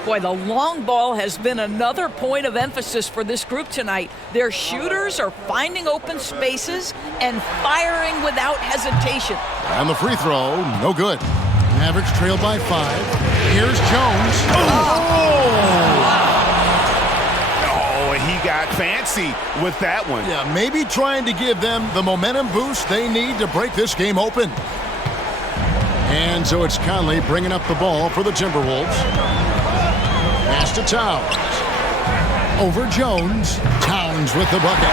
Boy, the long ball has been another point of emphasis for this group tonight. Their shooters are finding open spaces and firing without hesitation. And the free throw, no good. Mavericks trail by 5. Here's Jones. Oh, he got fancy with that one. Yeah, maybe trying to give them the momentum boost they need to break this game open. And so it's Conley bringing up the ball for the Timberwolves. Pass to Towns. Over Jones. Towns with the bucket.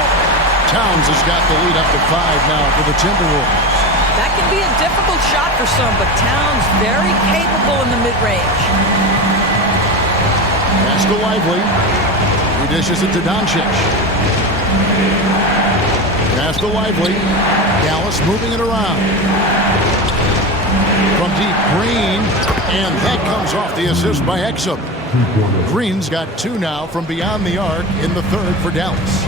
Towns has got the lead up to 5 now for the Timberwolves. That can be a difficult shot for some, but Towns very capable in the mid-range. Pass to Lively. He dishes it to Doncic. Pass to Lively. Dallas moving it around. From deep, Green. And that comes off the assist by Exum. Green's got 2 now from beyond the arc in the third for Dallas.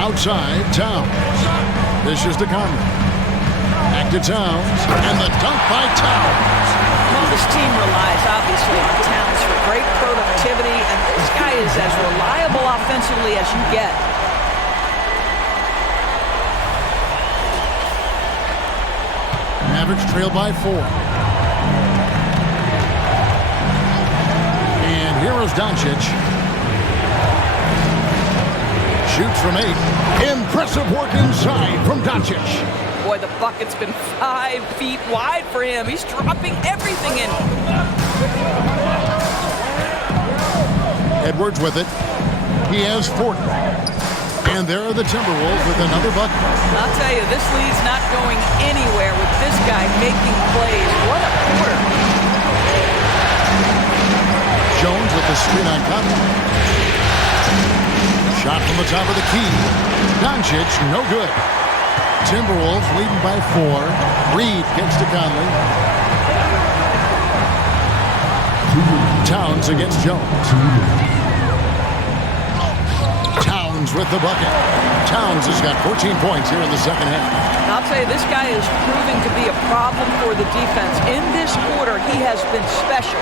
Outside, Towns. This is to Conley. Back to Towns. And the dunk by Towns. Well, this team relies, obviously, on Towns for great productivity, and this guy is as reliable offensively as you get. Mavericks trail by 4. And here is Doncic. Shoots from 8. Impressive work inside from Doncic. Boy, the bucket's been 5 feet wide for him. He's dropping everything in. Edwards with it. He has 40. And there are the Timberwolves with another bucket. I'll tell you, this lead's not going anywhere with this guy making plays. What a quarter. Jones with the screen on Conley. Shot from the top of the key. Doncic, no good. Timberwolves leading by 4. Reed kicks to Conley. Towns against Jones. Towns with the bucket. Towns has got 14 points here in the second half. I'll tell you, this guy is proving to be a problem for the defense. In this quarter, he has been special.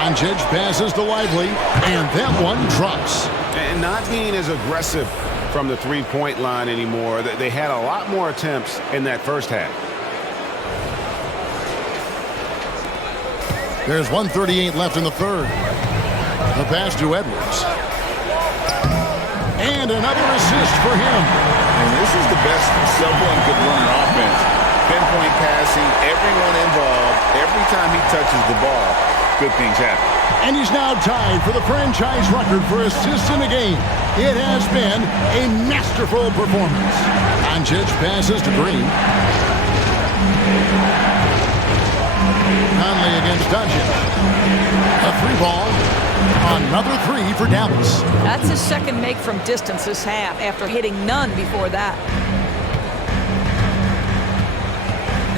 Doncic passes to Lively, and that one drops. And not being as aggressive from the three-point line anymore. They had a lot more attempts in that first half. There's 1:38 left in the third. The pass to Edwards. And another assist for him. And this is the best someone could run an offense. Pinpoint passing, everyone involved. Every time he touches the ball, good things happen. And he's now tied for the franchise record for assists in a game. It has been a masterful performance. Doncic passes to Green. Conley against Doncic. A 3-ball. Another 3 for Dallas. That's his second make from distance this half after hitting none before that.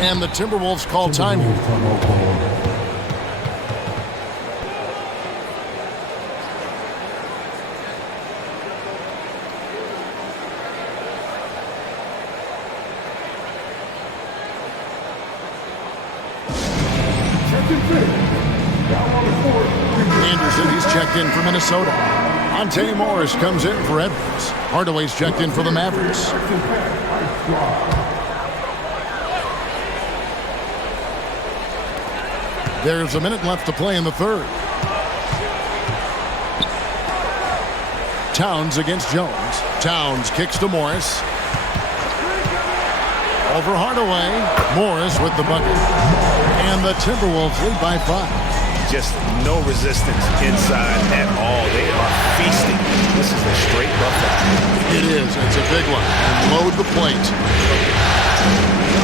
And the Timberwolves call time. Anderson, he's checked in for Minnesota. Monte Morris comes in for Edwards. Hardaway's checked in for the Mavericks. There's a minute left to play in the third. Towns against Jones. Towns kicks to Morris. Over Hardaway. Morris with the bucket. And the Timberwolves lead by 5. Just no resistance inside at all. They are feasting. This is a straight buffet. It is. It's a big one. And load the plate.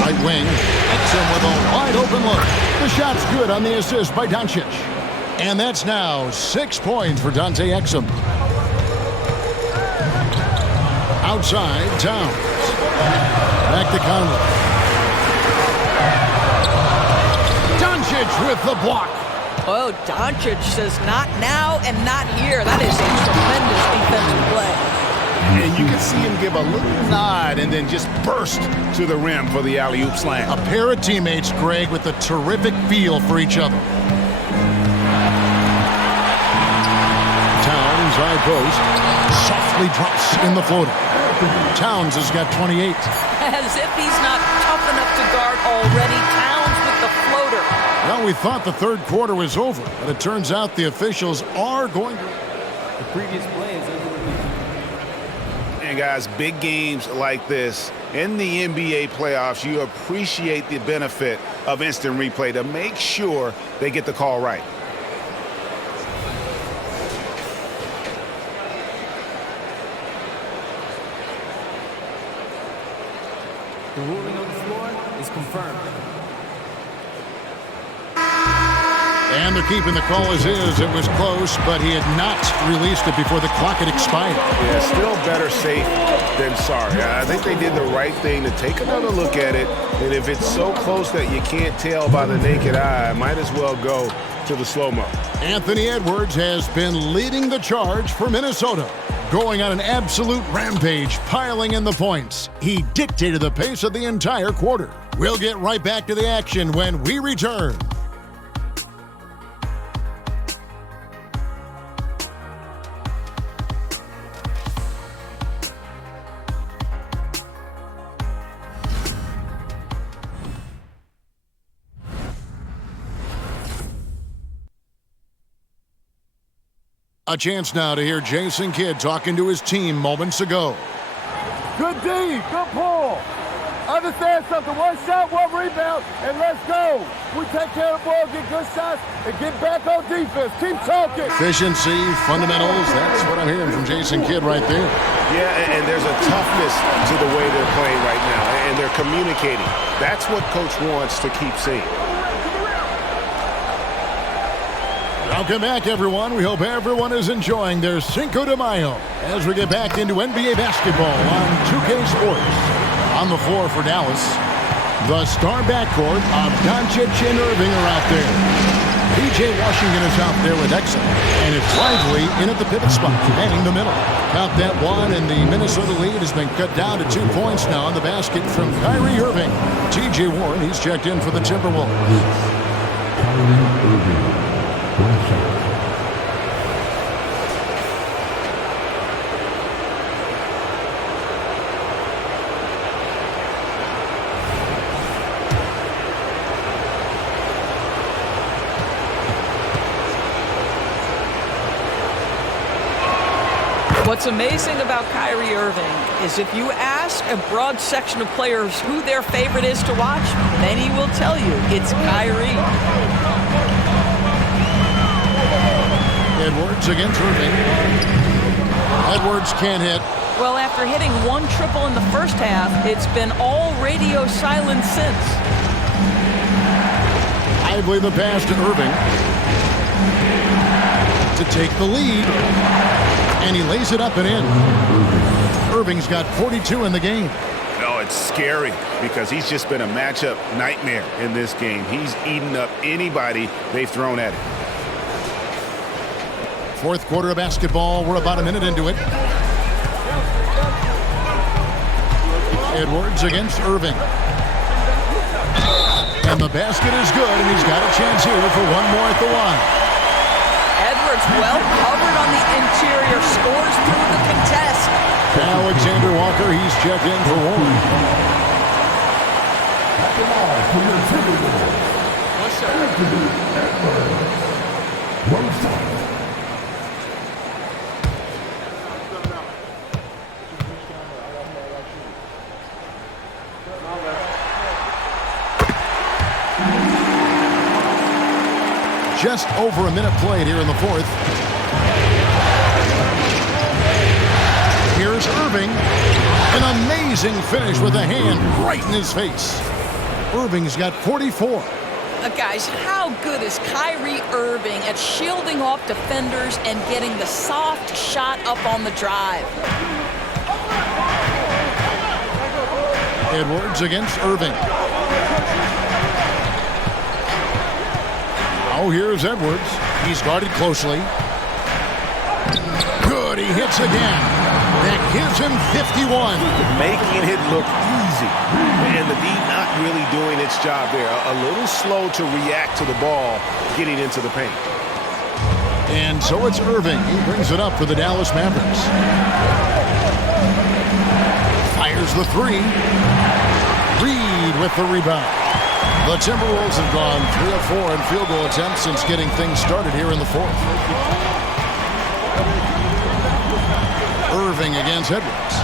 Right wing. Exum with a wide open look. The shot's good on the assist by Doncic. And that's now 6 points for Dante Exum. Outside, Towns. Back to Conley. Doncic with the block. Oh, Doncic says not now and not here. That is a tremendous defensive play. And you can see him give a little nod and then just burst to the rim for the alley-oop slam. A pair of teammates, Greg, with a terrific feel for each other. Towns, high post, softly drops in the floater. Towns has got 28. As if he's not tough enough to guard already. Towns with the floater. Well, we thought the third quarter was over, but it turns out the officials are going to. The previous play is under review. And guys, big games like this in the NBA playoffs, you appreciate the benefit of instant replay to make sure they get the call right. The ruling on the floor is confirmed. And they're keeping the call as is. It was close, but he had not released it before the clock had expired. Yeah, still better safe than sorry. I think they did the right thing to take another look at it. And if it's so close that you can't tell by the naked eye, might as well go to the slow-mo. Anthony Edwards has been leading the charge for Minnesota, going on an absolute rampage, piling in the points. He dictated the pace of the entire quarter. We'll get right back to the action when we return. A chance now to hear Jason Kidd talking to his team moments ago. Good D, good pull. Understand something. One shot, one rebound, and let's go. We take care of the ball, get good shots, and get back on defense. Keep talking. Efficiency, fundamentals. That's what I'm hearing from Jason Kidd right there. Yeah, and there's a toughness to the way they're playing right now, and they're communicating. That's what Coach wants to keep seeing. Welcome back, everyone. We hope everyone is enjoying their Cinco de Mayo as we get back into NBA basketball on 2K Sports. On the floor for Dallas, the star backcourt of Doncic and Irving are out there. P.J. Washington is out there with Exum, and it's Lively in at the pivot spot, manning the middle. Count that one, and the Minnesota lead has been cut down to 2 points now on the basket from Kyrie Irving. T.J. Warren, he's checked in for the Timberwolves. What's amazing about Kyrie Irving is if you ask a broad section of players who their favorite is to watch, then he will tell you it's Kyrie. Edwards against Irving. Edwards can't hit. Well, after hitting one triple in the first half, it's been all radio silence since. Lively the pass to Irving to take the lead. And he lays it up and in. Irving's got 42 in the game. No, it's scary because he's just been a matchup nightmare in this game. He's eaten up anybody they've thrown at him. Fourth quarter of basketball. We're about a minute into it. Edwards against Irving. And the basket is good, and he's got a chance here for one more at the line. Edwards well covered on the interior, scores through the contest. Alexander Walker, he's checked in for Warren. Just over a minute played here in the fourth. Here's Irving. An amazing finish with a hand right in his face. Irving's got 44. Guys, how good is Kyrie Irving at shielding off defenders and getting the soft shot up on the drive? Edwards against Irving. Oh, here's Edwards. He's guarded closely. Good, he hits again. That gives him 51. Making it look easy. And the D not really doing its job there. A little slow to react to the ball getting into the paint. And so it's Irving. He brings it up for the Dallas Mavericks. Fires the three. Reed with the rebound. The Timberwolves have gone 3 of 4 in field goal attempts since getting things started here in the fourth. Irving against Edwards.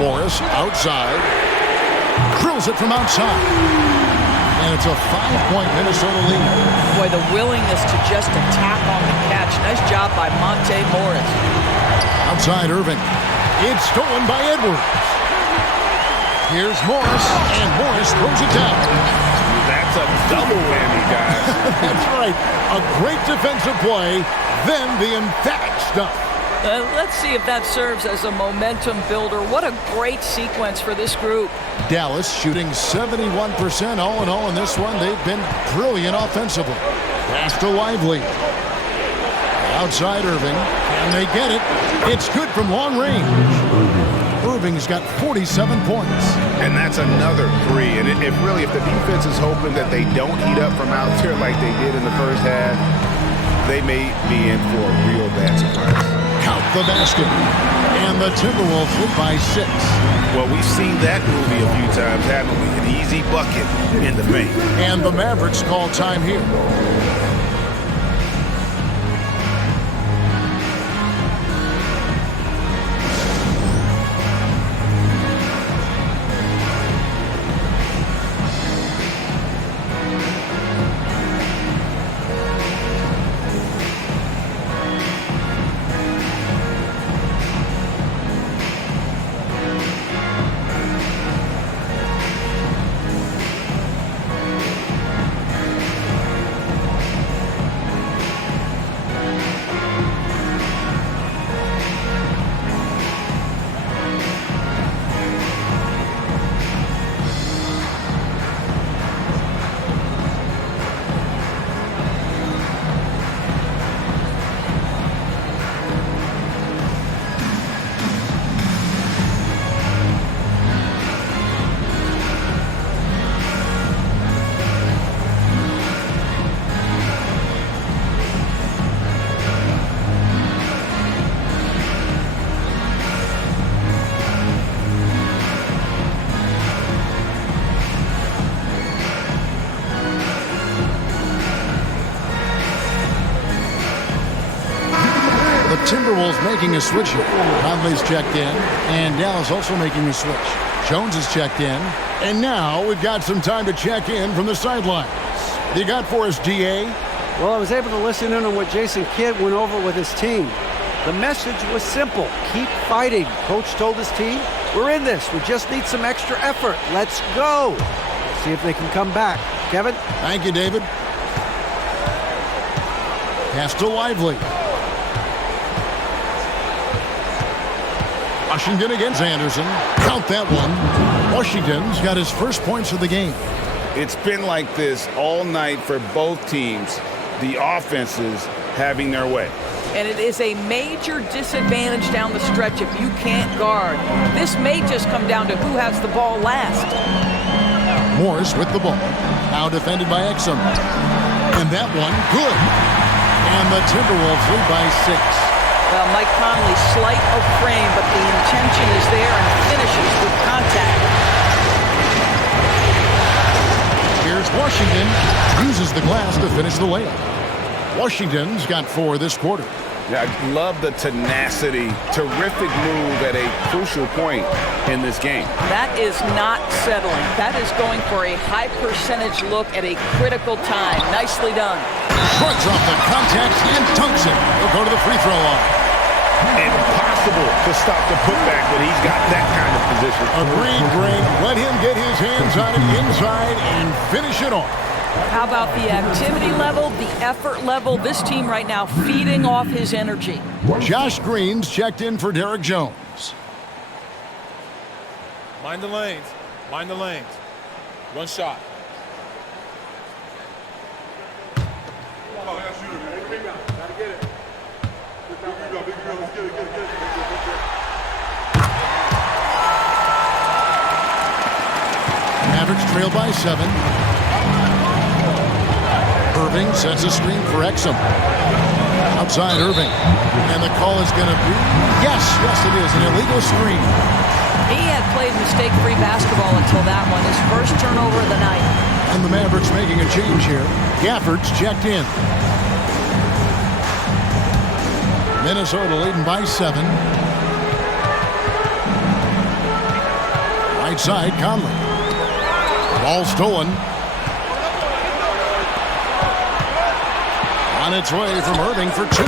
Morris outside. Drills it from outside. And it's a 5-point Minnesota lead. Boy, the willingness to just attack on the catch. Nice job by Monte Morris. Outside Irving. It's stolen by Edwards. Here's Morris, and Morris throws it down. That's a double whammy, guys. That's right. A great defensive play, then the emphatic stuff. Let's see if that serves as a momentum builder. What a great sequence for this group. Dallas shooting 71% all in all in this one. They've been brilliant offensively. Pass to Lively. Outside Irving. Can they get it? It's good from long range. Irving's got 47 points. And that's another three. And if the defense is hoping that they don't heat up from out there like they did in the first half, they may be in for a real bad surprise. Count the basket. And the Timberwolves hit by 6. Well, we've seen that movie a few times, haven't we? An easy bucket in the paint. And the Mavericks call time here. Timberwolves making a switch here. Conley's checked in, and Dallas also making a switch. Jones is checked in, and now we've got some time to check in from the sidelines. You got for us, DA? Well, I was able to listen in on what Jason Kidd went over with his team. The message was simple. Keep fighting. Coach told his team, we're in this. We just need some extra effort. Let's go. See if they can come back. Kevin? Thank you, David. Pass to Lively. Washington against Anderson. Count that one. Washington's got his first points of the game. It's been like this all night for both teams. The offenses having their way. And it is a major disadvantage down the stretch if you can't guard. This may just come down to who has the ball last. Morris with the ball. Now defended by Exum. And that one, good. And the Timberwolves lead by 6. Well, Mike Conley, slight of frame, but the intention is there and finishes with contact. Here's Washington. Uses the glass to finish the layup. Washington's got 4 this quarter. Yeah, I love the tenacity. Terrific move at a crucial point in this game. That is not settling. That is going for a high percentage look at a critical time. Nicely done. Shrugs off the contact and dunks it. He'll go to the free throw line. Impossible to stop the putback when he's got that kind of position. Agreed, Greg. Let him get his hands on it inside and finish it off. How about the activity level, the effort level? This team right now feeding off his energy. Josh Green's checked in for Derek Jones. Mind the lanes. Mind the lanes. One shot. Mavericks trail by 7. Irving sets a screen for Exum. Outside Irving. And the call is going to be, yes, it is, an illegal screen. He had played mistake-free basketball until that one, his first turnover of the night. And the Mavericks making a change here. Gafford's checked in. Minnesota leading by 7. Right side, Conley. Ball stolen. On its way from Irving for 2,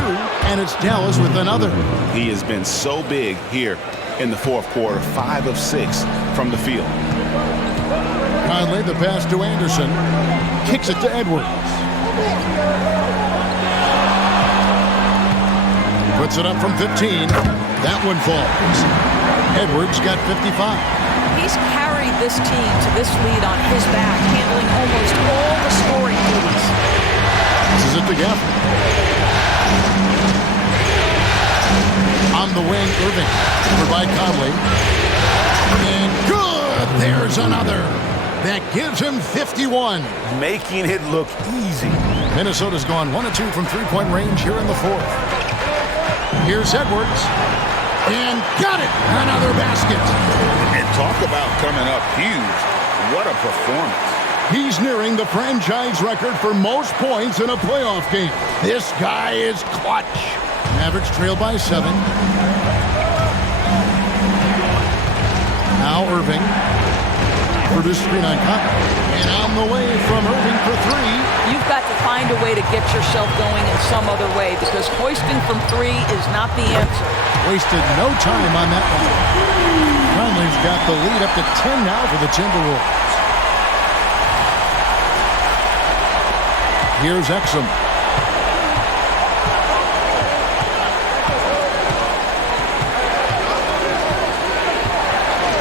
and it's Dallas with another. He has been so big here in the fourth quarter, 5 of 6 from the field. Conley, the pass to Anderson. Kicks it to Edwards. Puts it up from 15. That one falls. Edwards got 55. He's carried this team to this lead on his back, handling almost all the scoring duties. This is it to Gafford. On the wing, Irving. Over by Conley. And good! There's another. That gives him 51. Making it look easy. Minnesota's gone 1 of 2 from three-point range here in the fourth. Here's Edwards. And got it! Another basket. And talk about coming up huge. What a performance. He's nearing the franchise record for most points in a playoff game. This guy is clutch. Mavericks trail by 7. Now Irving. Produced screen on Conley. And on the way from Irving for 3. You've got to find a way to get yourself going in some other way because hoisting from 3 is not the answer. Wasted no time on that one. Conley's got the lead up to 10 now for the Timberwolves. Here's Exum.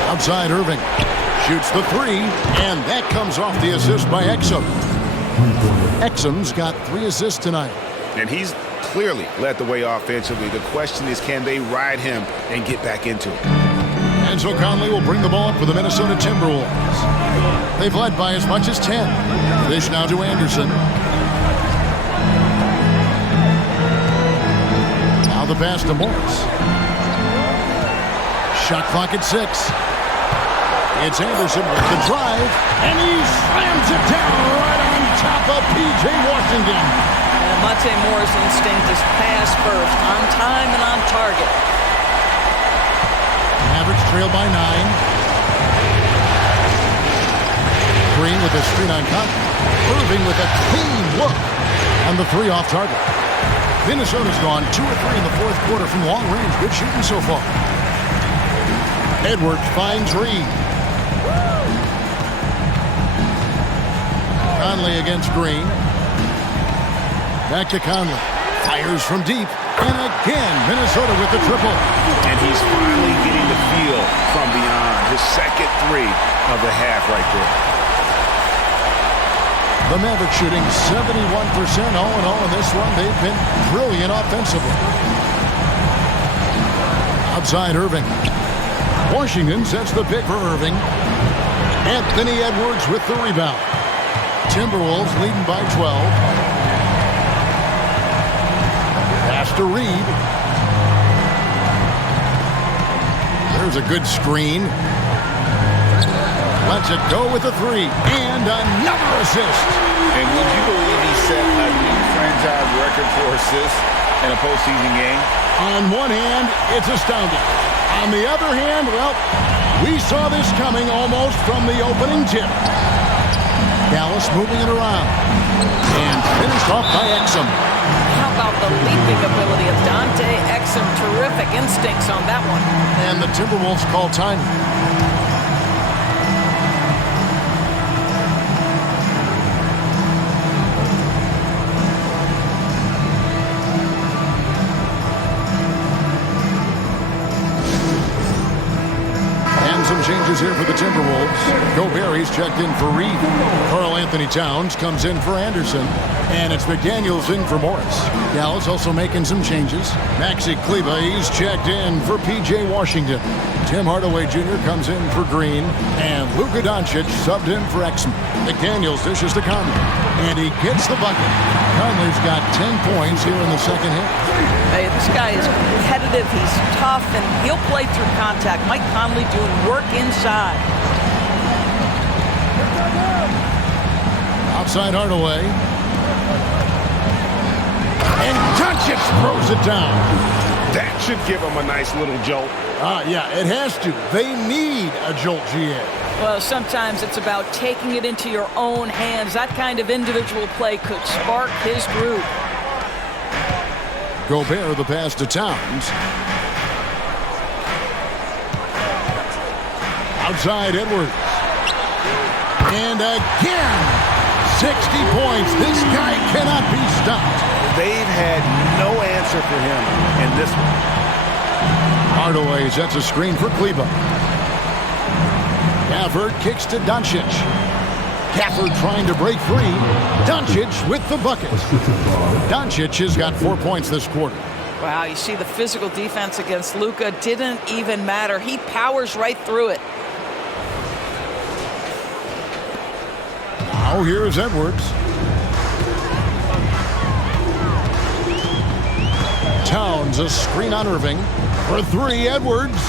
Outside Irving. Shoots the 3, and that comes off the assist by Exum. Exum's got 3 assists tonight. And he's clearly led the way offensively. The question is, can they ride him and get back into it? And so Conley will bring the ball up for the Minnesota Timberwolves. They've led by as much as 10. Dish now to Anderson. Now the pass to Morris. Shot clock at 6. It's Anderson with the drive, and he slams it down right on top of P.J. Washington. And Monte Moore's instinct is pass first, on time and on target. Mavericks trail by 9. Green with a screen on Conley. Irving with a clean look on the 3 off target. Minnesota's gone 2 of 3 in the fourth quarter from long range. Good shooting so far. Edwards finds Reed. Conley against Green. Back to Conley. Fires from deep. And again, Minnesota with the triple. And he's finally getting the feel from beyond. His second 3 of the half right there. The Mavericks shooting 71% all in all in this one. They've been brilliant offensively. Outside Irving. Washington sets the pick for Irving. Anthony Edwards with the rebound. Timberwolves leading by 12. Pass to Reed. There's a good screen. Lets it go with a 3. And another assist. And would you believe he set a new franchise record for assists in a postseason game? On one hand, it's astounding. On the other hand, well, we saw this coming almost from the opening tip. Dallas moving it around. And finished off by Exum. How about the leaping ability of Dante Exum? Terrific instincts on that one. And the Timberwolves call time. Changes here for the Timberwolves. Gobert, he's checked in for Reed. Karl-Anthony Towns comes in for Anderson. And it's McDaniels in for Morris. Dallas also making some changes. Maxi Kleber, he's checked in for P.J. Washington. Tim Hardaway Jr. comes in for Green. And Luka Doncic subbed in for Exum. McDaniels dishes to Conley. And he gets the bucket. Conley's got 10 points here in the second half. Hey, this guy is competitive. He's tough, and he'll play through contact. Mike Conley doing work inside. Outside Hardaway. And Doncic throws it down. That should give him a nice little jolt. Yeah, it has to. They need a jolt, GA. Well, sometimes it's about taking it into your own hands. That kind of individual play could spark his groove. Gobert, the pass to Towns. Outside Edwards. And again, 60 points. This guy cannot be stopped. They've had no answer for him in this one. Hardaway sets a screen for Kleber. Gafford kicks to Doncic. Gafford trying to break free. Doncic with the bucket. Doncic has got 4 points this quarter. Wow, you see the physical defense against Luka didn't even matter. He powers right through it. Now here's Edwards. Towns, a screen on Irving. For 3, Edwards.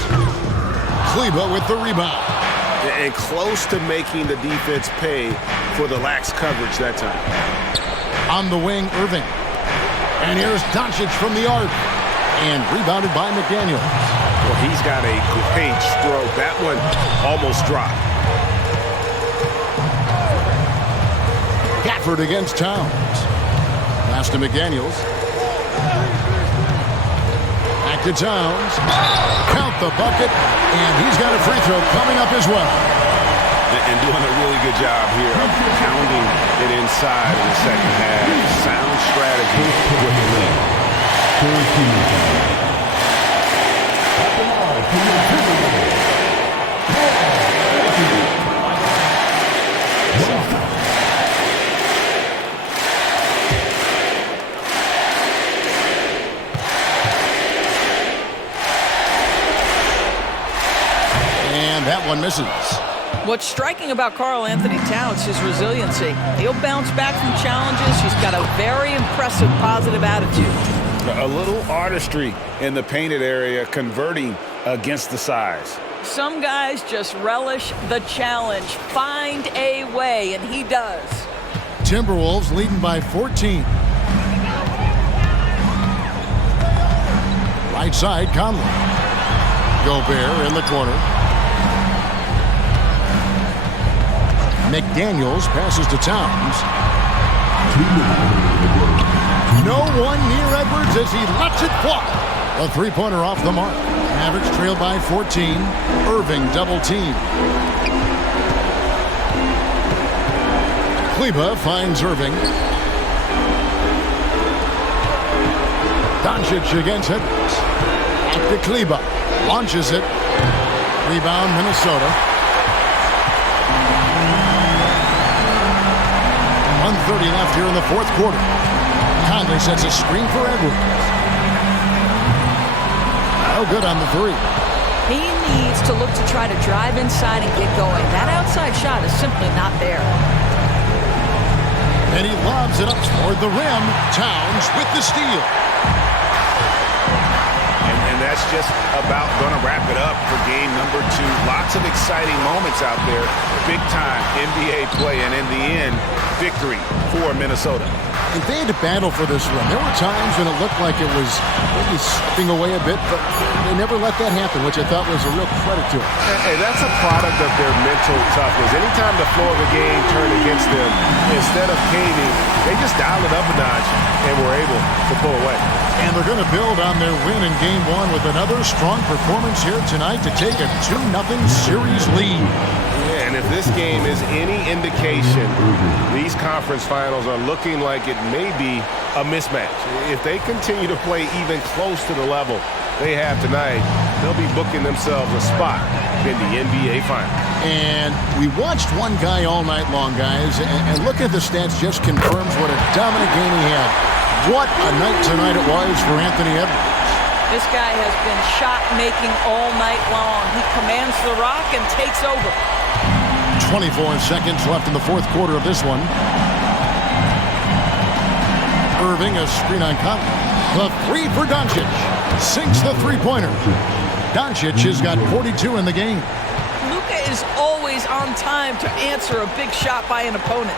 Kleber with the rebound. And close to making the defense pay for the lax coverage that time. On the wing, Irving. And here's Doncic from the arc. And rebounded by McDaniels. Well, he's got a great stroke. That one almost dropped. Gafford against Towns. Pass to McDaniels. Back to Towns. Count the bucket. And he's got a free throw coming up as well. And doing a really good job here of pounding it inside in the second half. Sound strategy with the lead. And that one misses. What's striking about Karl-Anthony Towns is his resiliency. He'll bounce back from challenges. He's got a very impressive positive attitude. A little artistry in the painted area, converting against the size. Some guys just relish the challenge. Find a way, and he does. Timberwolves leading by 14. right side, Conley. Gobert in the corner. McDaniels passes to Towns. No one near Edwards as he lets it fly. A three-pointer off the mark. Mavericks trail by 14. Irving double team. Kleba finds Irving. Doncic against Edwards. Back to Kleba. Launches it. Rebound Minnesota. 1:30 left here in the fourth quarter. Conley sets a screen for Edwards. No good on the three. He needs to look to try to drive inside and get going. That outside shot is simply not there. And he lobs it up toward the rim. Towns with the steal. And that's just about going to wrap it up for game number 2. Lots of exciting moments out there. Big time NBA play, and in the end, victory for Minnesota. And they had to battle for this win. There were times when it looked like it was maybe slipping away a bit, but they never let that happen, which I thought was a real credit to them. Hey, that's a product of their mental toughness. Anytime the flow of the game turned against them, instead of caving, they just dialed it up a notch and were able to pull away. And they're going to build on their win in Game 1 with another strong performance here tonight to take a 2-0 series lead. Yeah, and if this game is any indication, these conference finals are looking like it may be a mismatch. If they continue to play even close to the level they have tonight, they'll be booking themselves a spot in the NBA Finals. And we watched one guy all night long, guys, and looking at the stats just confirms what a dominant game he had. What a night tonight it was for Anthony Edwards. This guy has been shot-making all night long. He commands the rock and takes over. 24 seconds left in the fourth quarter of this one. Irving, a screen on Conley. The three for Doncic. Sinks the three-pointer. Doncic has got 42 in the game. Luka is always on time to answer a big shot by an opponent.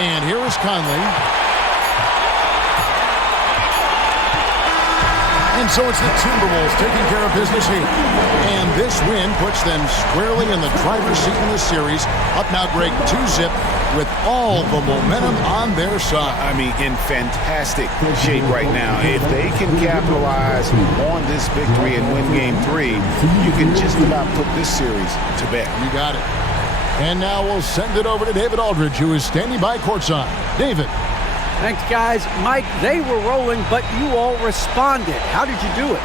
And here is Conley. And so it's the Timberwolves taking care of business here. And this win puts them squarely in the driver's seat in this series. Up now, Greg, 2-0 with all the momentum on their side. I mean, in fantastic shape right now. If they can capitalize on this victory and win Game 3, you can just about put this series to bed. You got it. And now we'll send it over to David Aldridge, who is standing by courtside. David. Thanks, guys. Mike, they were rolling, but you all responded. How did you do it?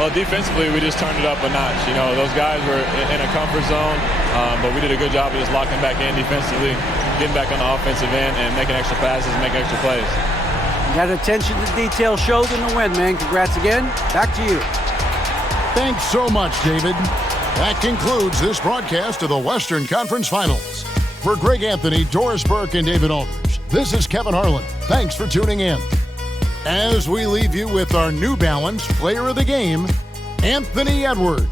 Well, defensively, we just turned it up a notch. You know, those guys were in a comfort zone, but we did a good job of just locking back in defensively, getting back on the offensive end, and making extra passes and making extra plays. That attention to detail showed in the win, man. Congrats again. Back to you. Thanks so much, David. That concludes this broadcast of the Western Conference Finals. For Greg Anthony, Doris Burke, and David Aldridge, this is Kevin Harlan. Thanks for tuning in. As we leave you with our New Balance Player of the Game, Anthony Edwards.